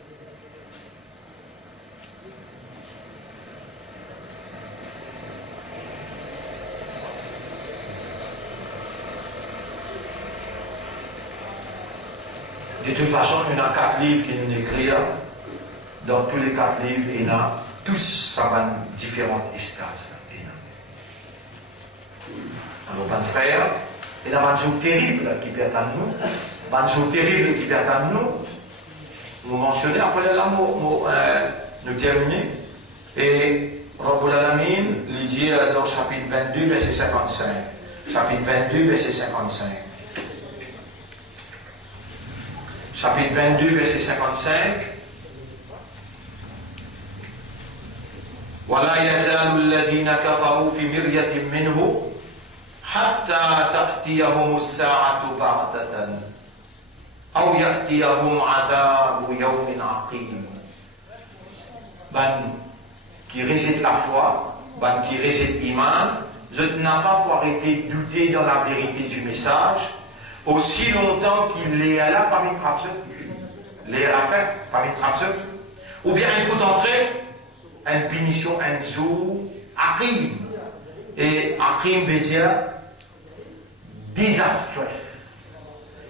De toute façon, il y a 4 livres qui nous écrivent. Dans tous les 4 livres, il y a tous ça va différentes stages. Alors, mon frère, il y a un jour terrible qui peut attendre nous. Un jour terrible qui peut attendre nous. Vous mentionnez, après l'amour, nous terminons. Et Rabbul Alamin, lisez dans chapitre 22, verset 55. Chapitre 22, verset 55. Chapitre 22, verset 55. ولا يزال الذين كفروا في مرية منه حتى تأتيهم الساعة بغتة أو يأتيهم عذاب يوم عقيم. Ben qui rejette la foi, ben qui rejette l'iman, je n'ai pas pour arrêter de douter dans la vérité du message, aussi longtemps qu'il est là parmi les trappes, les à la fin parmi les trappes, ou bien un coup d'entrée, une punition, un jour, Akim. Et Akim veut dire disastrous.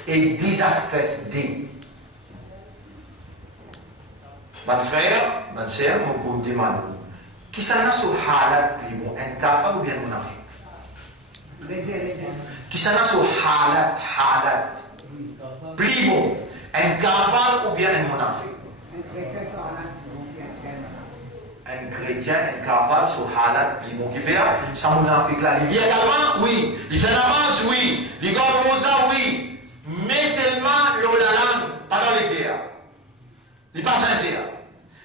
Et disastrous day. Mon frère, ma sœur, mon pour demander. Qui s'en a sur halat plimo, un kafar ou bien mon afi? Qui s'en a sur halat plimo, un kafar ou bien un mon afi? Un chrétien, un kafar sur halat plimo qui fait ça mon afi là. Il y a également, oui. Il fait namaz, oui. Il garde Mosa, oui. Mais seulement l'olalang, pas dans les guerres. Il n'est pas sincère.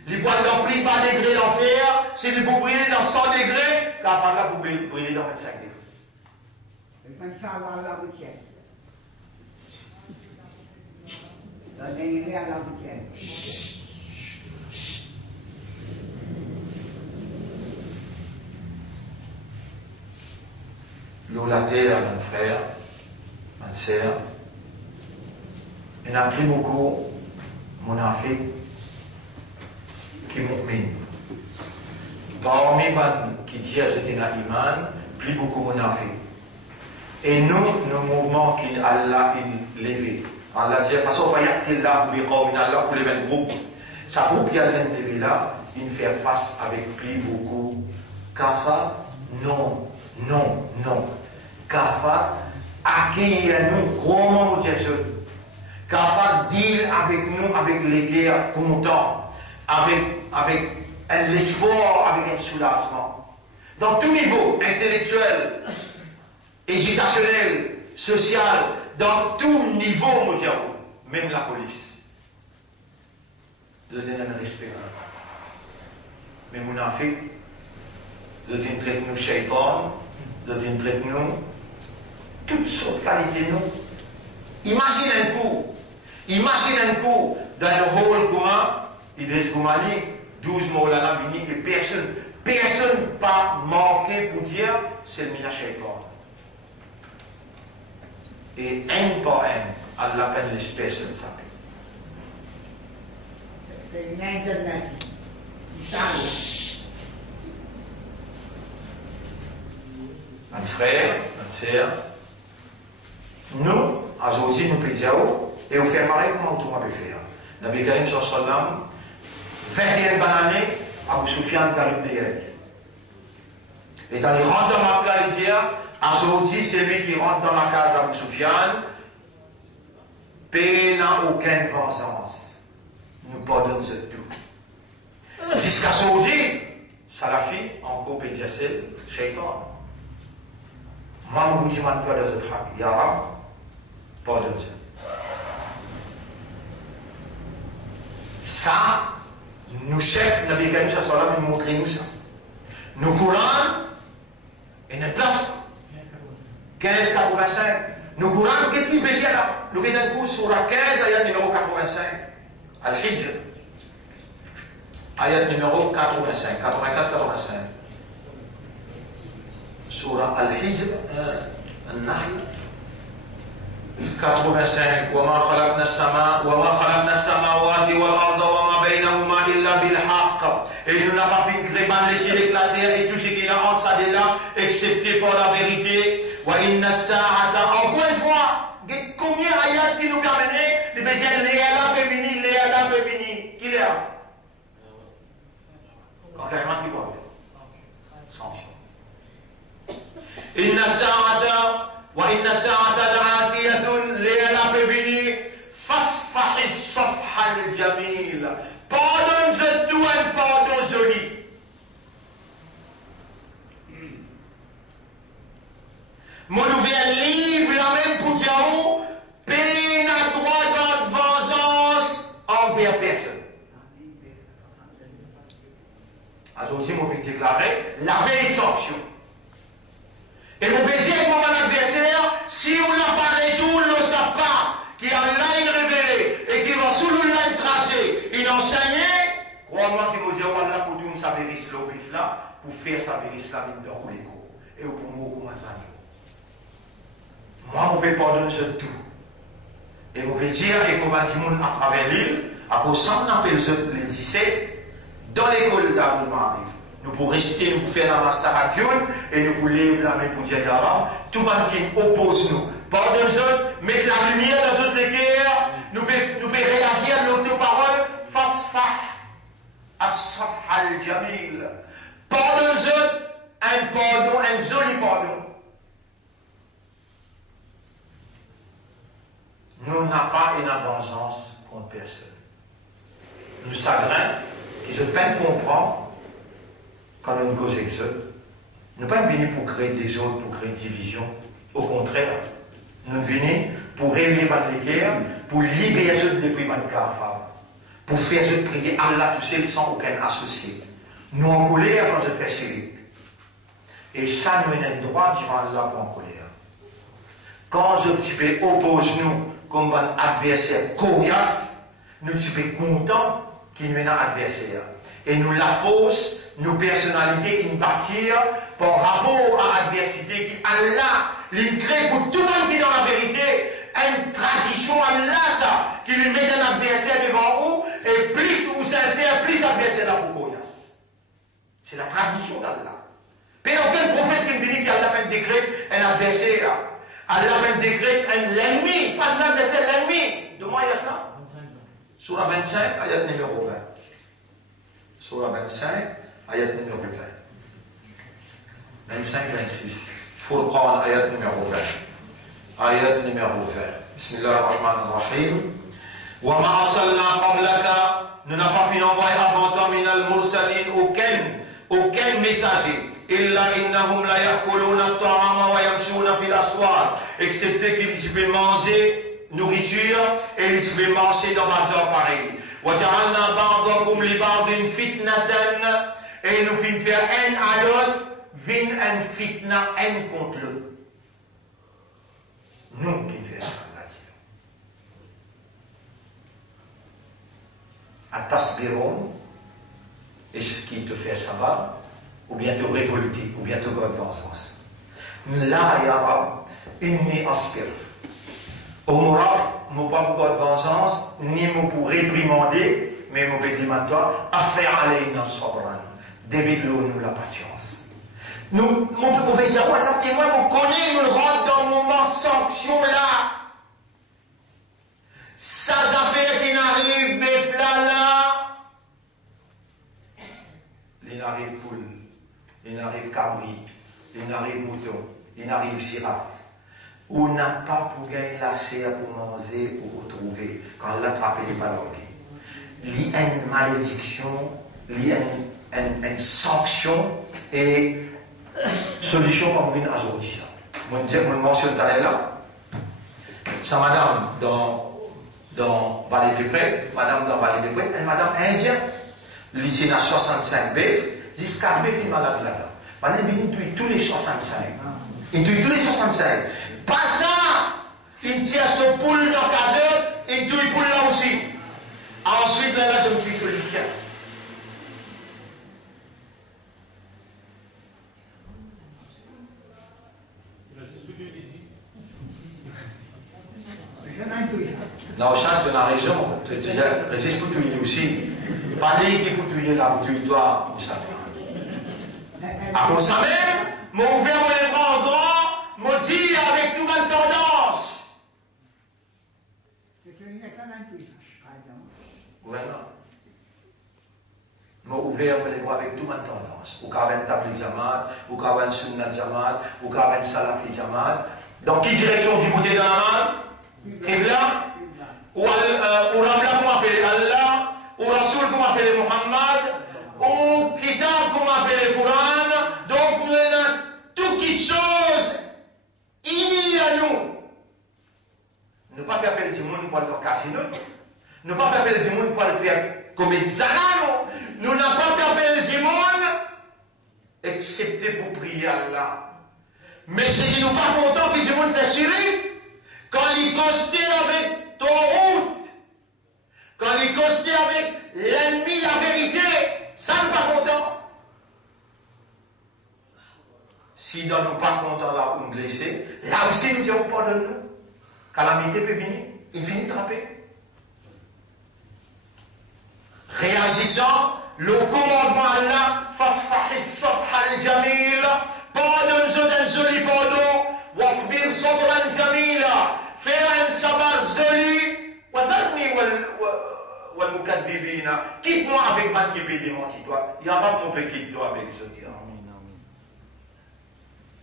Il peut dans plus bas degré d'enfer, s'il peut brûler dans 100 degrés, kafar là pour brûler dans 25 degrés. L'eau, la terre, mon frère, ma sœur, il n'y en a plus beaucoup, mon enfant, qui m'oublient. Parmi les qui disent que c'était un iman, plus beaucoup mon enfant. Et nous, nos mouvements qu'Allah a levés. Allah dit, de toute façon, il y a Allah pour les mêmes groupes. Ce groupe qui a levé là, il fait face avec plus beaucoup. Kafa, non, non, non. Kafa, accueille-nous, comment nous disons. Kafa, deal avec nous, avec les guerres, content, avec l'espoir, avec un soulagement. Dans tout niveau, intellectuel, éducationnel, social, dans tout niveau, nous disons, même la police. Je donne un respect. Mais mon enfant, je traite nous shaitan, je traite nous toutes sortes de qualités. Imagine un coup dans le rôle comment Idriss Goumani, 12 Maulana Bini, et personne pas manqué pour dire c'est le meilleur shaitan. Et un par un, Allah peine les personnes s'appellent. C'est une internet. Mon frère, ma sœur, nous, aujourd'hui, nous pédions, et on fait pareil comme tout le monde peut faire. Nabi Karim sallam, 21 années, Abu Sufyan dans le DL. Et quand il rentre dans ma case, il dit, aujourd'hui, c'est lui qui rentre dans la case Abu Sufyan, paix n'a aucune vengeance. Nous pardonnons tout. Jusqu'à aujourd'hui, Salafi, encore pédiacel, shaitan. Moi, je ne pas de ce travail. Yara, pardonne. Ça, nos chefs, Nabi Karim sallam, nous montrent nous ça. Nos Courans, il y a une place. 1585. Nos Courans, qu'est-ce qu'il fait là? Nous avons un cours sur la 15, ayat numéro 85. Al-Hijr. Ayat numéro 85, 84-85. Surah Al-Hijr, Al-Nahl, 85. وما خلقنا السماوات والأرض وما بينهما إلا بالحق. Et nous n'avons pas fait gréement les cieux et la terre et tout ce qui est en ça de là, excepté par la vérité. وإن الساعة, encore une fois, combien d'ayats qui nous permettent de dire Léala féminin, qui est là? Quand carrément qui parle? 100. إن الساعة وإن الساعة لآتية ليلا ببني فاصفح الصفح الجميل. Pardonne tout un pardon joli. Mon nouvel livre, la même pour Diao, paix n'a droit de vengeance envers personne. Aujourd'hui, mon but déclaré, la veille sanction. Et mon désir pour mon adversaire, si on n'a pas tout, on ne le sait pas, qui Allah il révélé et qui Rasulullah il tracé, il enseignait, crois-moi qu'il m'a dit, Allah pour tout sa véris là, pour faire sa véris là, il dort les cours. Et pour moi, comment ça moi, on peut pardonner ce tout. Et on peut dire, et comment dit monde à travers l'île, à cause ça, on appelle les 17, dans l'école d'Abou Marif. Nous pouvons rester, nous pouvons faire la mastaration et nous pouvons lever la main pour dire Yara, tout le monde qui oppose nous. Pardonne-nous, mettre la lumière dans notre guerre, nous pouvons réagir à notre parole, face. As-safha al-jamil. Pardonne-eux un pardon, un joli pardon. Nous n'avons pas une vengeance contre personne. Nous chagrins, qui se peine comprendre quand nous causons avec eux. Nous ne sommes pas venus pour créer des autres, pour créer une division. Au contraire, nous venons pour réunir les guerres, pour libérer ceux des prix de pour faire ceux prier Allah tout seul sans aucun associé. Nous en colère quand je fais chirik. Et ça, nous avons le droit devant Allah pour en colère. Quand je type oppose nous comme un adversaire coriace, nous type content qu'il nous est un adversaire. Et nous la fausse, nos personnalités qui nous partirent par rapport à l'adversité qui Allah lui crée pour tout le monde qui est dans la vérité, une tradition Allah ça, qui lui met un adversaire devant vous, et plus vous sincère, plus l'adversaire là pour coriace. C'est la tradition d'Allah. Mais aucun prophète qui vient qui Allah même décrète un adversaire. Allah même décrète l'ennemi, pas l'adversaire, l'ennemi. De moi, il y a là. Surah 25, ayat numéro 20. Surah 25, ayat numéro 20. 25-26. Furqan, ayat numéro 20. Ayat numéro 20. Bismillah ar-Rahman ar-Rahim. Wa ma arsalna qablaka, nous n'avons pas fait envoyer avant toi min al-mursalin aucun messager. Illa innahum la ya'kuluna at-ta'ama wa yamshuna fil aswaq, excepté qu'ils peuvent manger nourriture et ils peuvent marcher dans bazar pareil. Wa ja'alna ba'dakum li ba'din fitnatan, et nous finissons faire un à l'autre, vin un fitna, un contre l'autre. Nous qui faisons ça, la dire. Atasbiron, est-ce qui te fait savoir? Ou bien te révolter, ou bien te God vengeance. La yara, inni aspir. Au moral, mon pas pour God vengeance, ni mon pour réprimander, mais mon petit toi, à faire aller dans Sobran. David nous la patience. Nous, mon pouvez dire, voilà, témoin, vous connaissez, nous rentre dans le moment sanction là. Ça, affaire qui n'arrive, Befla là. Il n'arrive poule. Il n'arrive cabri, il n'arrive mouton, il n'arrive girafe. On n'a pas pour gagner la chair pour manger ou retrouver quand l'attraper les ballons. Il y a une malédiction, il y a une sanction et solution pour une aujourd'hui. Je le mentionne tout à l'heure. Sa madame dans Vallée des Prés, madame dans Vallée des Prés, une madame indienne, lycée à 65 bœufs. Jusqu'à bœuf est malade là-dedans. Maintenant, il tue tous les 65. Il tue tous les 65. Pas ça! Il tire son poule dans la case, il tue poule là aussi. Ensuite, là, je me suis solution. Non, Charles, tu as raison. Tu résistes pour tuer aussi. Pas lui qui faut tuer là, pour tuer toi, Moussa. À cause de ça même, m'a ouvert mon bras en grand, m'a dit avec toute ma tendance. Voilà. M'a ouvert mon bras avec toute ma tendance. Ou qu'avec un tabli jamat, ou qu'avec un sunnat jamat, ou qu'avec un salafi jamat. Dans quelle direction du côté de la namaz? Qibla? Ou Ramla, comment appeler Allah? Ou Rasoul, comment appeler Muhammad? Ou Kitab, comment appeler le Coran? Donc nous avons toutes les choses innées à nous. Nous ne pas faire appel du monde pour le casino. Nous ne pas faire appel du monde pour le faire comme des salades. Nous n'avons pas fait appel du monde, excepté pour prier Allah. Mais ce qui nous pas content, que du monde fait chier, quand il costait avec ton route, quand il costait avec l'ennemi, la vérité, ça n'est pas content. Si dans nous pas content là, on blessé, là aussi nous disons pardonne-nous. Calamité peut venir, il finit trapper. Réagissant, le commandement Allah, fasfahis safha al-jamil, pardonne-nous d'un joli pardon, wasbir sabran jamila, fais un sabar joli, wa dharni quitte-moi avec man qui peut démentir toi. Il y a pas qu'on peut quitter toi avec ce Dieu.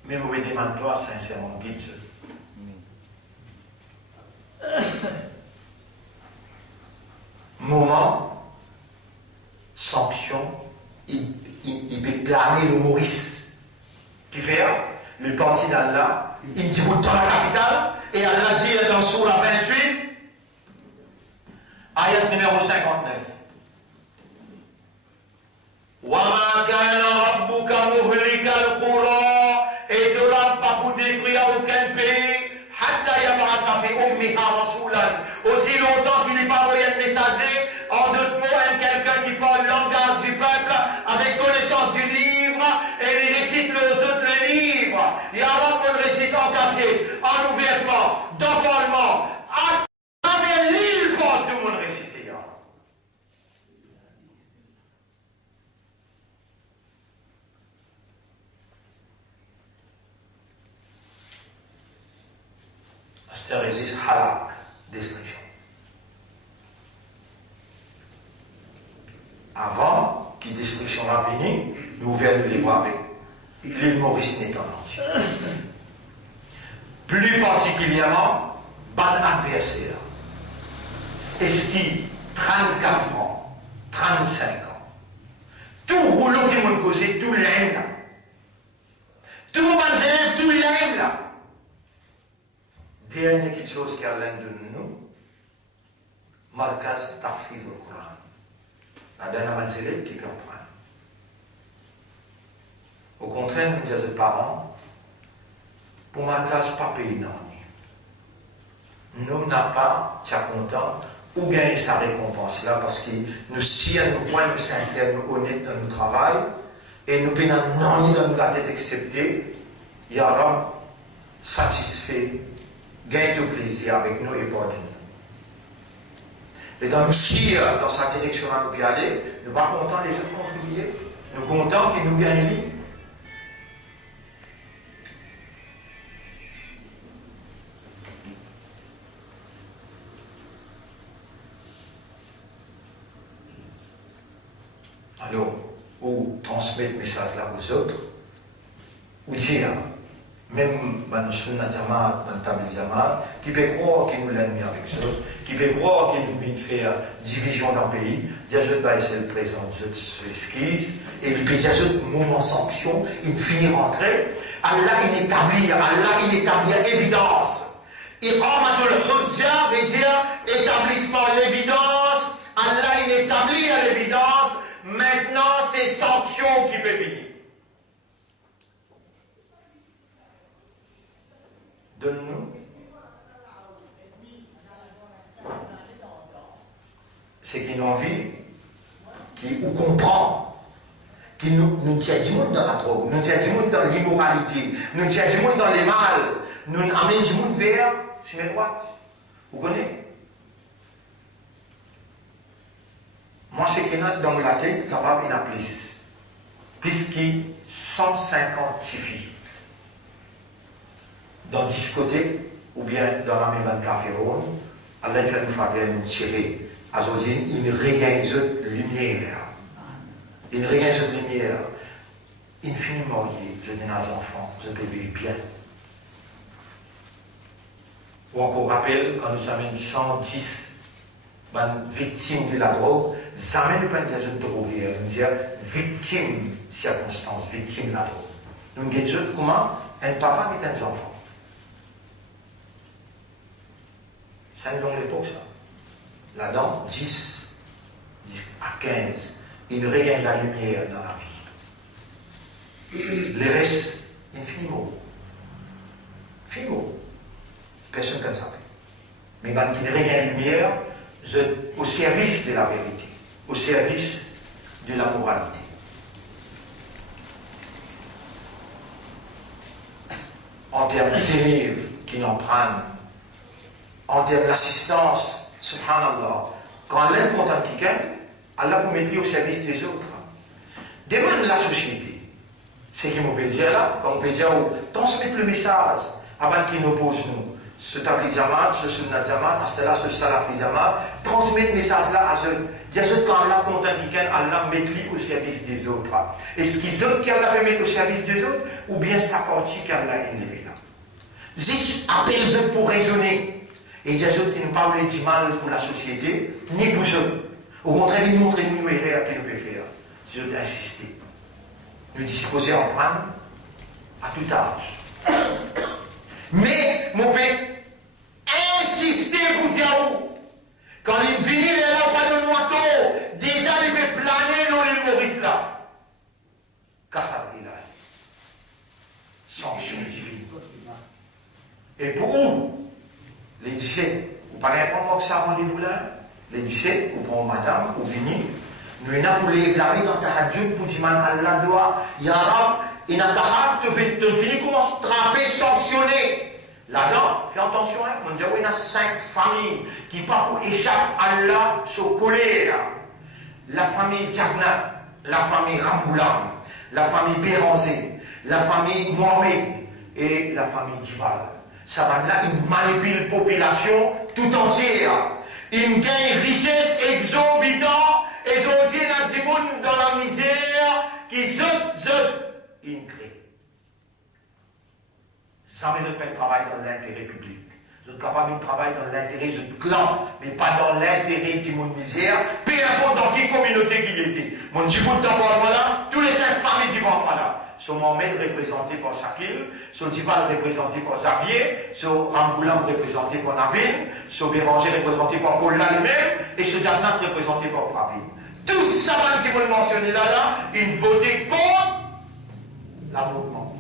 Mais moi, je demande toi sincèrement, guide ce. Moment, sanction, il peut planer l'humoriste. Qui fait le parti d'Allah, il dit dans la capitale, et Allah dit dans Sourate 28, ayat numéro 59. وَمَا كَانَ رَبُّكَ مُهْلِكَ الْقُرَىٰ et de là pas pour détruire aucun pays حتى يبعث في أمها رسولا aussi longtemps qu'il n'est pas envoyé un messager en d'autres mots quelqu'un qui parle le langage du peuple avec connaissance du livre et il récite aux autres le livre et avant qu'on le récite en cachette en ouvertement dans parlement à travers l'île pour tout le monde réciter. Ça résiste halak, destruction. Avant que destruction va venir, nous ouvrons les bras avec l'île Maurice n'est en entier. Plus particulièrement, bon adversaire. Est-ce qui 34 ans, 35 ans, tout rouleau qui m'a causé, tout l'aime là. Tout mon élève, tout l'aime là. Dernière quelque chose qui a l'un de nous, Markaz Tafid al-Quran. La dernière manzélette qui peut en prendre. Au contraire, nous disons aux parents, pour Markaz, pas payer non. Nous n'avons pas, tiens content, ou gagner sa récompense là, parce que nous, si nous points sincères, nous honnêtes dans notre travail, et nous payons non dans la tête acceptée, il y aura satisfait. Gagne de plaisir avec nous et pour nous. Et dans nous si dans sa direction à nous y aller, nous ne sommes pas contents les autres contribuer. Nous sommes contents qu'ils nous gagnent. Alors, ou transmettre le message là aux autres, ou dire, même dans Sunna Jamaat, dans Tabil Jamaat, qui peut croire qu'il nous l'a mis avec ça, qui peut croire qu'il nous fait division dans le pays, dire je vais essayer de présenter, je l'esquisse, et il peut dire je mouvement sanction, il finit rentrer. Allah il établit évidence. Iqamatul Hujja veut dire établissement l'évidence, Allah il établit à l'évidence, maintenant c'est sanction qui peut venir. Donne-nous. C'est qu'il y a une envie qui ou comprend, qui nous tient du monde dans la drogue, nous tient du monde dans l'immoralité, nous tient du monde dans les mal, nous amène du monde vers c'est mes droits. Vous connaissez? Moi, c'est qu'il y a dans la tête capable d'en plus. Plus que 150 filles. Dans le discothèque, ou bien dans la même café ronde, Allah va nous faire nous tirer. Aujourd'hui, il regagne cette lumière. Il regagne cette lumière. Infiniment lié. Je dis aux enfants, je peux vivre bien. Ou encore rappel, quand nous amènons 110 victimes de la drogue, jamais ne pas dire je drogué, nous dire victime circonstance, victime de la drogue. Nous disons comment un papa qui est un enfant. C'est une longue époque, ça. Là-dedans, 10 à 15, il regagne la lumière dans la vie. Le reste, infiniment. Finiment. Personne ne sait. Mais quand il regagne la lumière, au service de la vérité, au service de la moralité. En termes d'élèves qui n'en prennent, en termes d'assistance, subhanallah, quand l'un content quelqu'un, Allah vous mettrait au service des autres. Demande la société. C'est qui m'ont peut dire là, quand on peut dire, transmettre le message avant qu'il nous pose nous. ce tabli Jamaat, ce Sunnat Jamaat, ce Salafi Jamaat, transmet le message là à eux. Dire quand Allah compte un week-end, Allah met lui au service des autres. Est-ce qu'ils autres qui Allah peut mettre au service des autres, ou bien sa partie qu'Allah est élevé là? Juste appelle eux pour raisonner. Et dire eux qui nous parlent du mal pour la société, ni pour eux. Au contraire, ils montrent nous erreurs qu'ils nous peuvent faire. Si eux insister. Nous disposer en prendre à tout âge. Mais, mon père, insister pour dire où, quand il finit les là pas de moto, déjà il va planer dans l'île Maurice là. Car il a sanction divine. Et pour où? Les 17, vous parlez pas que ça rendez-vous là? Les 17, vous prenez madame, vous venez, nous avons pour les blâmer dans ta hadjout pour dire Allah doit, ya Rab, il n'a qu'à te finir comment se trapper, sanctionner. Là-dedans, fais attention, hein, on dit, il y a 5 familles qui partent échappent à Allah sur colère. La famille Djagna, la famille Ramboulam, la famille Béranzé, la famille Mohamed et la famille Dival. Ça va là, ils manipulent la population tout entière. Ils gagnent richesse exorbitante et aujourd'hui, il y a des gens dans la misère qui ils créent. Ça veut dire qu'ils travaillent dans l'intérêt public. Vous êtes capable de travailler dans l'intérêt du clan, mais pas dans l'intérêt du monde misère, peu importe dans quelle communauté qu'il était. Mon Djibout d'abord, voilà, tous les 5 familles du monde, voilà. Sur Mohamed représenté par Shakil, sur Dival représenté par Xavier, sur Ramboulam représenté par Navin, sur Béranger représenté par Paul lui-même, et sur Jannat représenté par Pravin. Tous ces savants qui vont mentionner là, ils votaient contre l'avortement.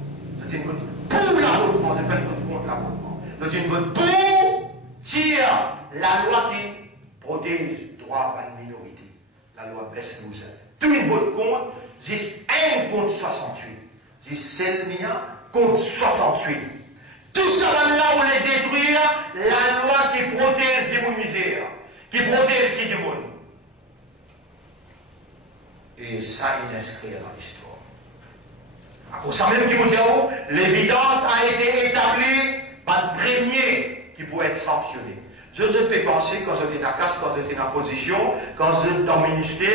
Ils votent pour l'avortement, ils ne votent contre l'avortement. Ils votent pour dire la loi qui protège le droit à une minorité, la loi Best-Loser. Tous ils votent contre, c'est 1 contre 68. C'est Selmia contre 68. Tout ça là où les détruire, la loi qui protège les gens misère, qui protège les gens. Et ça, il est inscrit dans l'histoire. À cause ça même qui vous dit, l'évidence a été établie par le premier qui pourrait être sanctionné. Je peux penser, quand vous êtes dans la casse, quand vous êtes dans la position, quand vous êtes dans le ministère,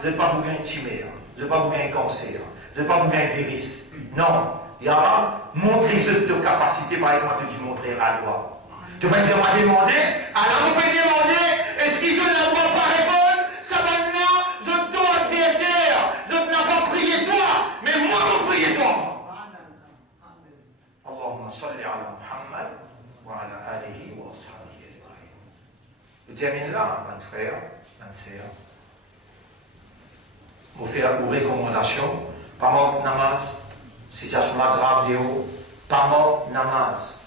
vous n'êtes pas pour gagner un tumeur, vous n'êtes pas pour gagner un cancer, vous n'êtes pas pour gagner un virus. Non, il y a montrer cette capacité, par exemple, tu montrer la loi. Tu vas dire, on va demander, alors on peut demander, est-ce qu'il donne la loi pas répondre? Ça va maintenant, je dois adversaire, je n'ai pas prié toi, mais moi je prie toi. Allahumma salli ala Muhammad wa ala alihi wa ashabihi ajma'in. Je termine là, mon frère, mon sœur. Vous faire une recommandation, pas mort namaz, situation là grave de haut, pas mort namaz.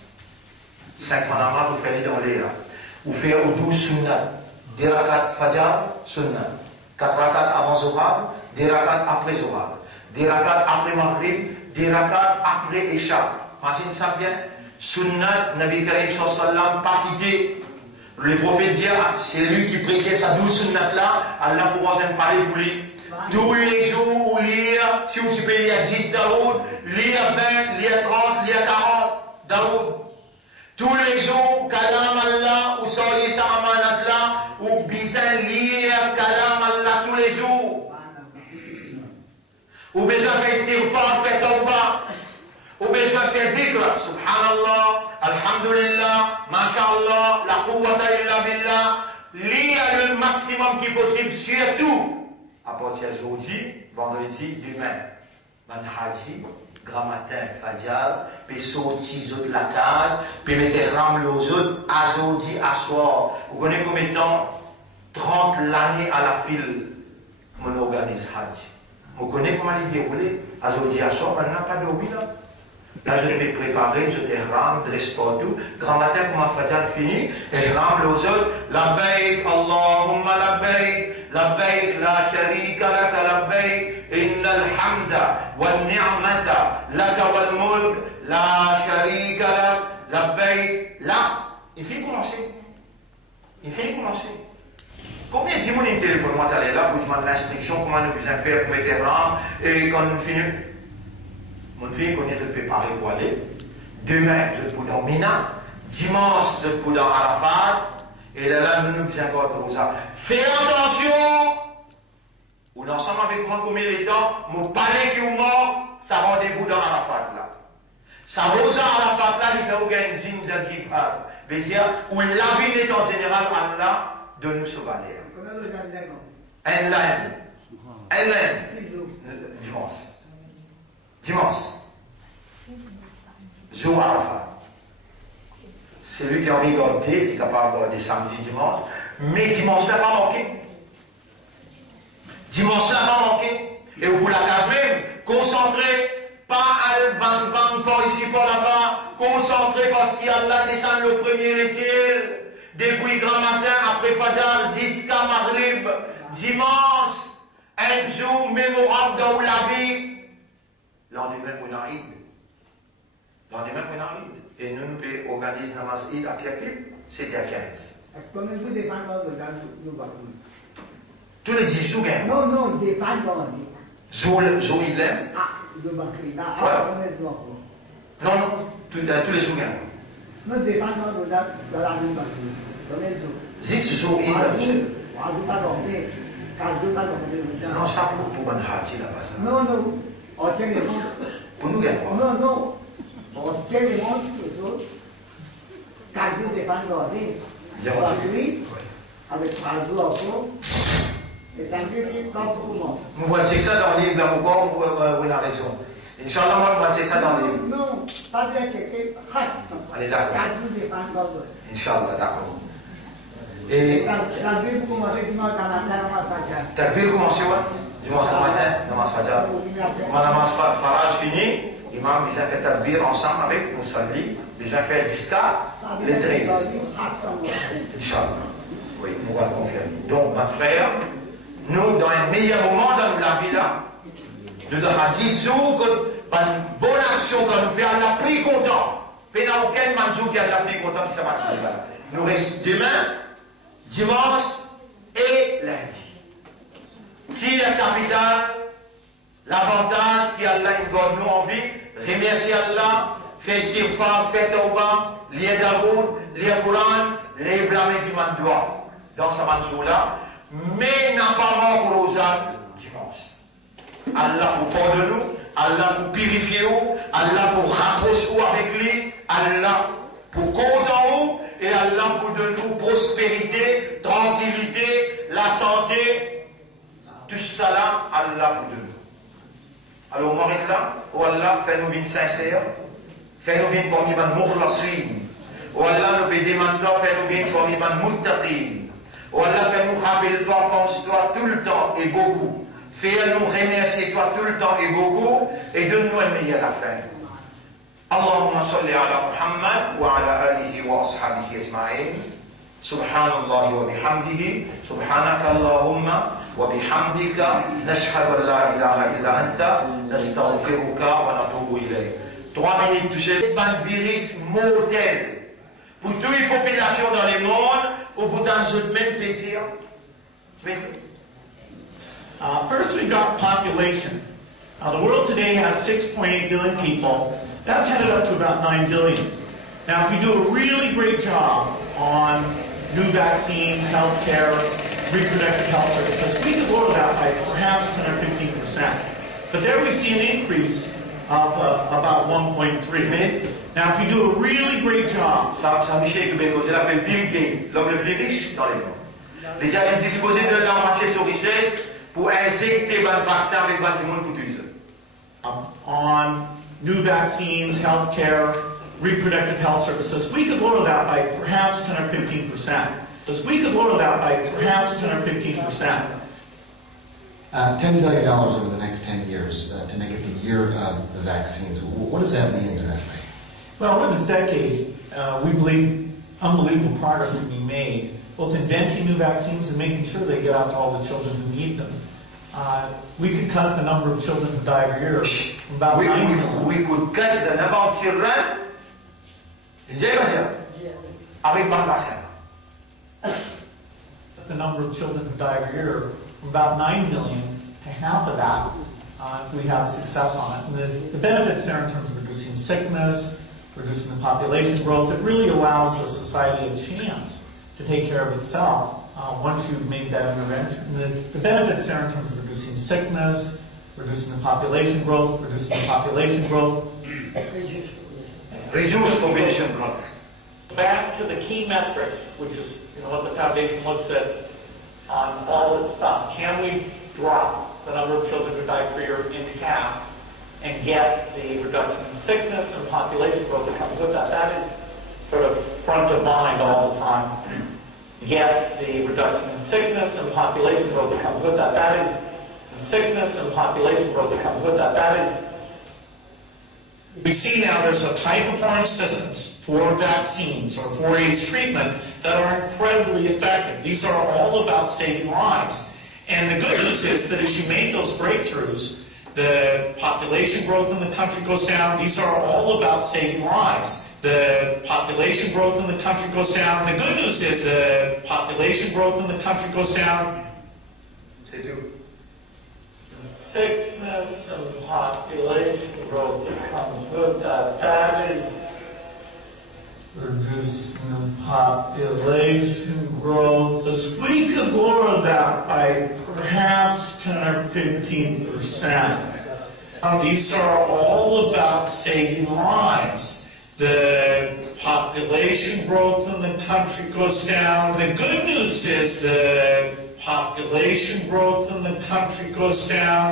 5 fois namaz, vous faites dans les vous faites au 12 sunnat, 2 rakat fajr, sunnat, 4 rakat avant Zohar, 2 rakat après Zohar, 2 rakat après Maghrib, 2 rakat après Isha. Imagine ça bien, sunnat, Nabi Karim sallallahu pas quitté. Le prophète dit, c'est lui qui précède sa 12 sunnat là, Allah pourra en parler pour lui. Tous les jours, lire, si vous pouvez lire 10 Daoud, lire 20, lire 30, lire 40 Daoud. Tous les jours, Kalam Allah, ou sortir sa amanat là, ou besoin lire Kalam Allah tous les jours. Ou besoin faire istighfar, faire tawbah. Ou besoin faire dhikr, subhanallah, alhamdulillah, masha'Allah, la quwwata illa billah. Lire le maximum qui est possible, surtout à partir d'aujourd'hui, vendredi, demain. Manhaji, grand matin, Fajr, puis sortir autres la case, puis mettre ramle aux autres, à aujourd'hui, à soir. Vous connaissez combien de temps? 30 l'année à la file, mon organise Hajj. Vous connaissez comment il déroule? À aujourd'hui, à soir, on n'a pas dormi là. Là, je vais préparer, je te rame, dresse partout. Grand matin, comment Fajr fini, et ramle aux autres, labbaik, Allahumma labbaik. لبيك لا شريك لك لبيك إن الحمد والنعمة لك والملك لا شريك لك لبيك. Là, il faut commencer. Il faut commencer. Combien de gens téléphone moi t'allais là pour demander l'instruction, comment nous besoin faire pour mettre rame et quand nous finissons. Mon fils connaît, je peux préparer pour aller. Demain, je peux dormir. dimanche, vous êtes dans Arafat, et là, nous bien contre ça. Fais attention! Ou ensemble avec moi, comme il est temps, mon palais qui vous mort, ça rendez-vous dans Arafat là. Ça vaut ça Arafat là, il fait aucun signe d'un qui parle. Veut dire, où la vie est en général, Allah, de nous sauver. Dimanche. Jour Arafat. Celui qui a envie de garder, il est capable de garder samedi, dimanche. Mais dimanche, ça n'a pas manqué. Dimanche, ça n'a pas manqué. Et vous la case même, concentré, pas à pas ici, pas là-bas, concentré parce qu'il y a là descend le premier le ciel. Depuis grand matin, après Fajr, jusqu'à Maghrib, dimanche, un jour mémorable dans la vie. Lendemain pour l'Aïd. Et nous pouvons organiser namaz Eid à quelle équipe? C'était à 15. Tous les 10 jours. Non, dépendant. Jour Eid l'aime? Non, tous les jours. Non, dépendant de la nuit. Juste jour Eid là-dessus. Non, ça pour un hati là-bas. Non, pour nous gagner. Non. On tient les montres, quand vous dépendant, avec 3 jours après, et tant que quand vous montrez. Vous voyez que ça dans le livre, là, vous avez raison. Inch'Allah, moi, je vois ça dans le livre. Non, pas de checker. Allez, d'accord. Quand vous dépendant. Inch'Allah, d'accord. Et. Takbir commence dimanche matin, Takbir commence dimanche matin, namaz Fajr. Namaz Faraj fini. Imam vient faire Takbir ensemble avec Moussalli. Déjà fait jusqu'à les 13. Inch'Allah. Oui, nous allons confirmer. Donc, ma frère, nous, dans un meilleur moment dans la vie là, nous devons 10 jours que une bonne action que nous faisons, la plus content. Il n'y a aucun manjour qui a la plus content qui s'appelle. Nous restons demain, dimanche et lundi. Si la capitale, l'avantage qu'Allah nous donne envie, remercier Allah, faire istighfar, faire tawbah, lire Daoud, lire Coran, lire blâmer du mandoua dans ce manjour-là, mais n'a pas mort aux âmes dimanche. Allah pour pardonner nous, Allah pour purifier nous, Allah pour rapprocher nous avec lui, Allah pour content nous, et Allah pour donner nous prospérité, tranquillité, la santé, tout ça là, Allah pour donner nous. Alors, moi, là, oh Allah, fais-nous une sincère, fais-nous une parmi les moukhlasin, oh Allah, nous pédons maintenant, fais-nous une parmi les muttaqin, oh Allah, fais-nous rappeler toi, pense-toi tout le temps et beaucoup, fais-nous remercier toi tout le temps et beaucoup, et donne-nous un meilleur à la fin. اللهم صل على محمد وعلى آله وأصحابه أجمعين سبحان الله وبحمده سبحانك اللهم وبحمدك نشهد أن لا إله إلا أنت نستغفرك ونتوب إليك 3 minutes touchées par un virus mortel pour toutes les populations dans le monde ou pour dans le même plaisir. First we've got population. The world today has 6.8 billion people. That's headed up to about 9 billion. Now, if we do a really great job on new vaccines, healthcare, reproductive health services, we could lower that by perhaps 10 or 15%. But there we see an increase of about 1.3. Now, if we do a really great job, Saint-Michel Kubeko, je l'appelle Bill Gates, l'homme le plus riche dans le monde. Déjà, il disposait de la moitié sur richesse pour injecter le vaccin avec le monde pour utiliser. On new vaccines, healthcare, reproductive health services, we could lower that by perhaps 10 or 15%. Because we could lower that by perhaps 10 or 15%. $10 billion over the next 10 years to make it the year of the vaccines. What does that mean exactly? Well, over this decade, we believe unbelievable progress can be made, both inventing new vaccines and making sure they get out to all the children who need them. We could cut the number of children who die every year from about 9 million. We could cut the number of children avec mon vaccin. Cut the number of children who die every year from about 9 million to half of that if we have success on it. And the benefits there in terms of reducing sickness, reducing the population growth. It really allows the society a chance to take care of itself once you've made that intervention. The benefits there in terms of reducing sickness, reducing the population growth, reducing the population growth. Reduce population growth. Back to the key metrics, which is what the foundation looks at on all this stuff. Can we drop the number of children who die per year in half and get the reduction in sickness and population growth that comes with that? That is sort of front of mind all the time. Get the reduction in sickness and population growth that comes with that. That is sickness and population growth that comes with that. That is. We see now there's a type of foreign assistance for vaccines or for AIDS treatment that are incredibly effective. These are all about saving lives. And the good news is that as you make those breakthroughs, the population growth in the country goes down. These are all about saving lives. The population growth in the country goes down. The good news is the population growth in the country goes down. They do. Sickness and population growth that comes with that. That is reducing the population growth. We could lower that by perhaps 10 or 15%. These are all about saving lives. The population growth in the country goes down. The good news is the population growth in the country goes down.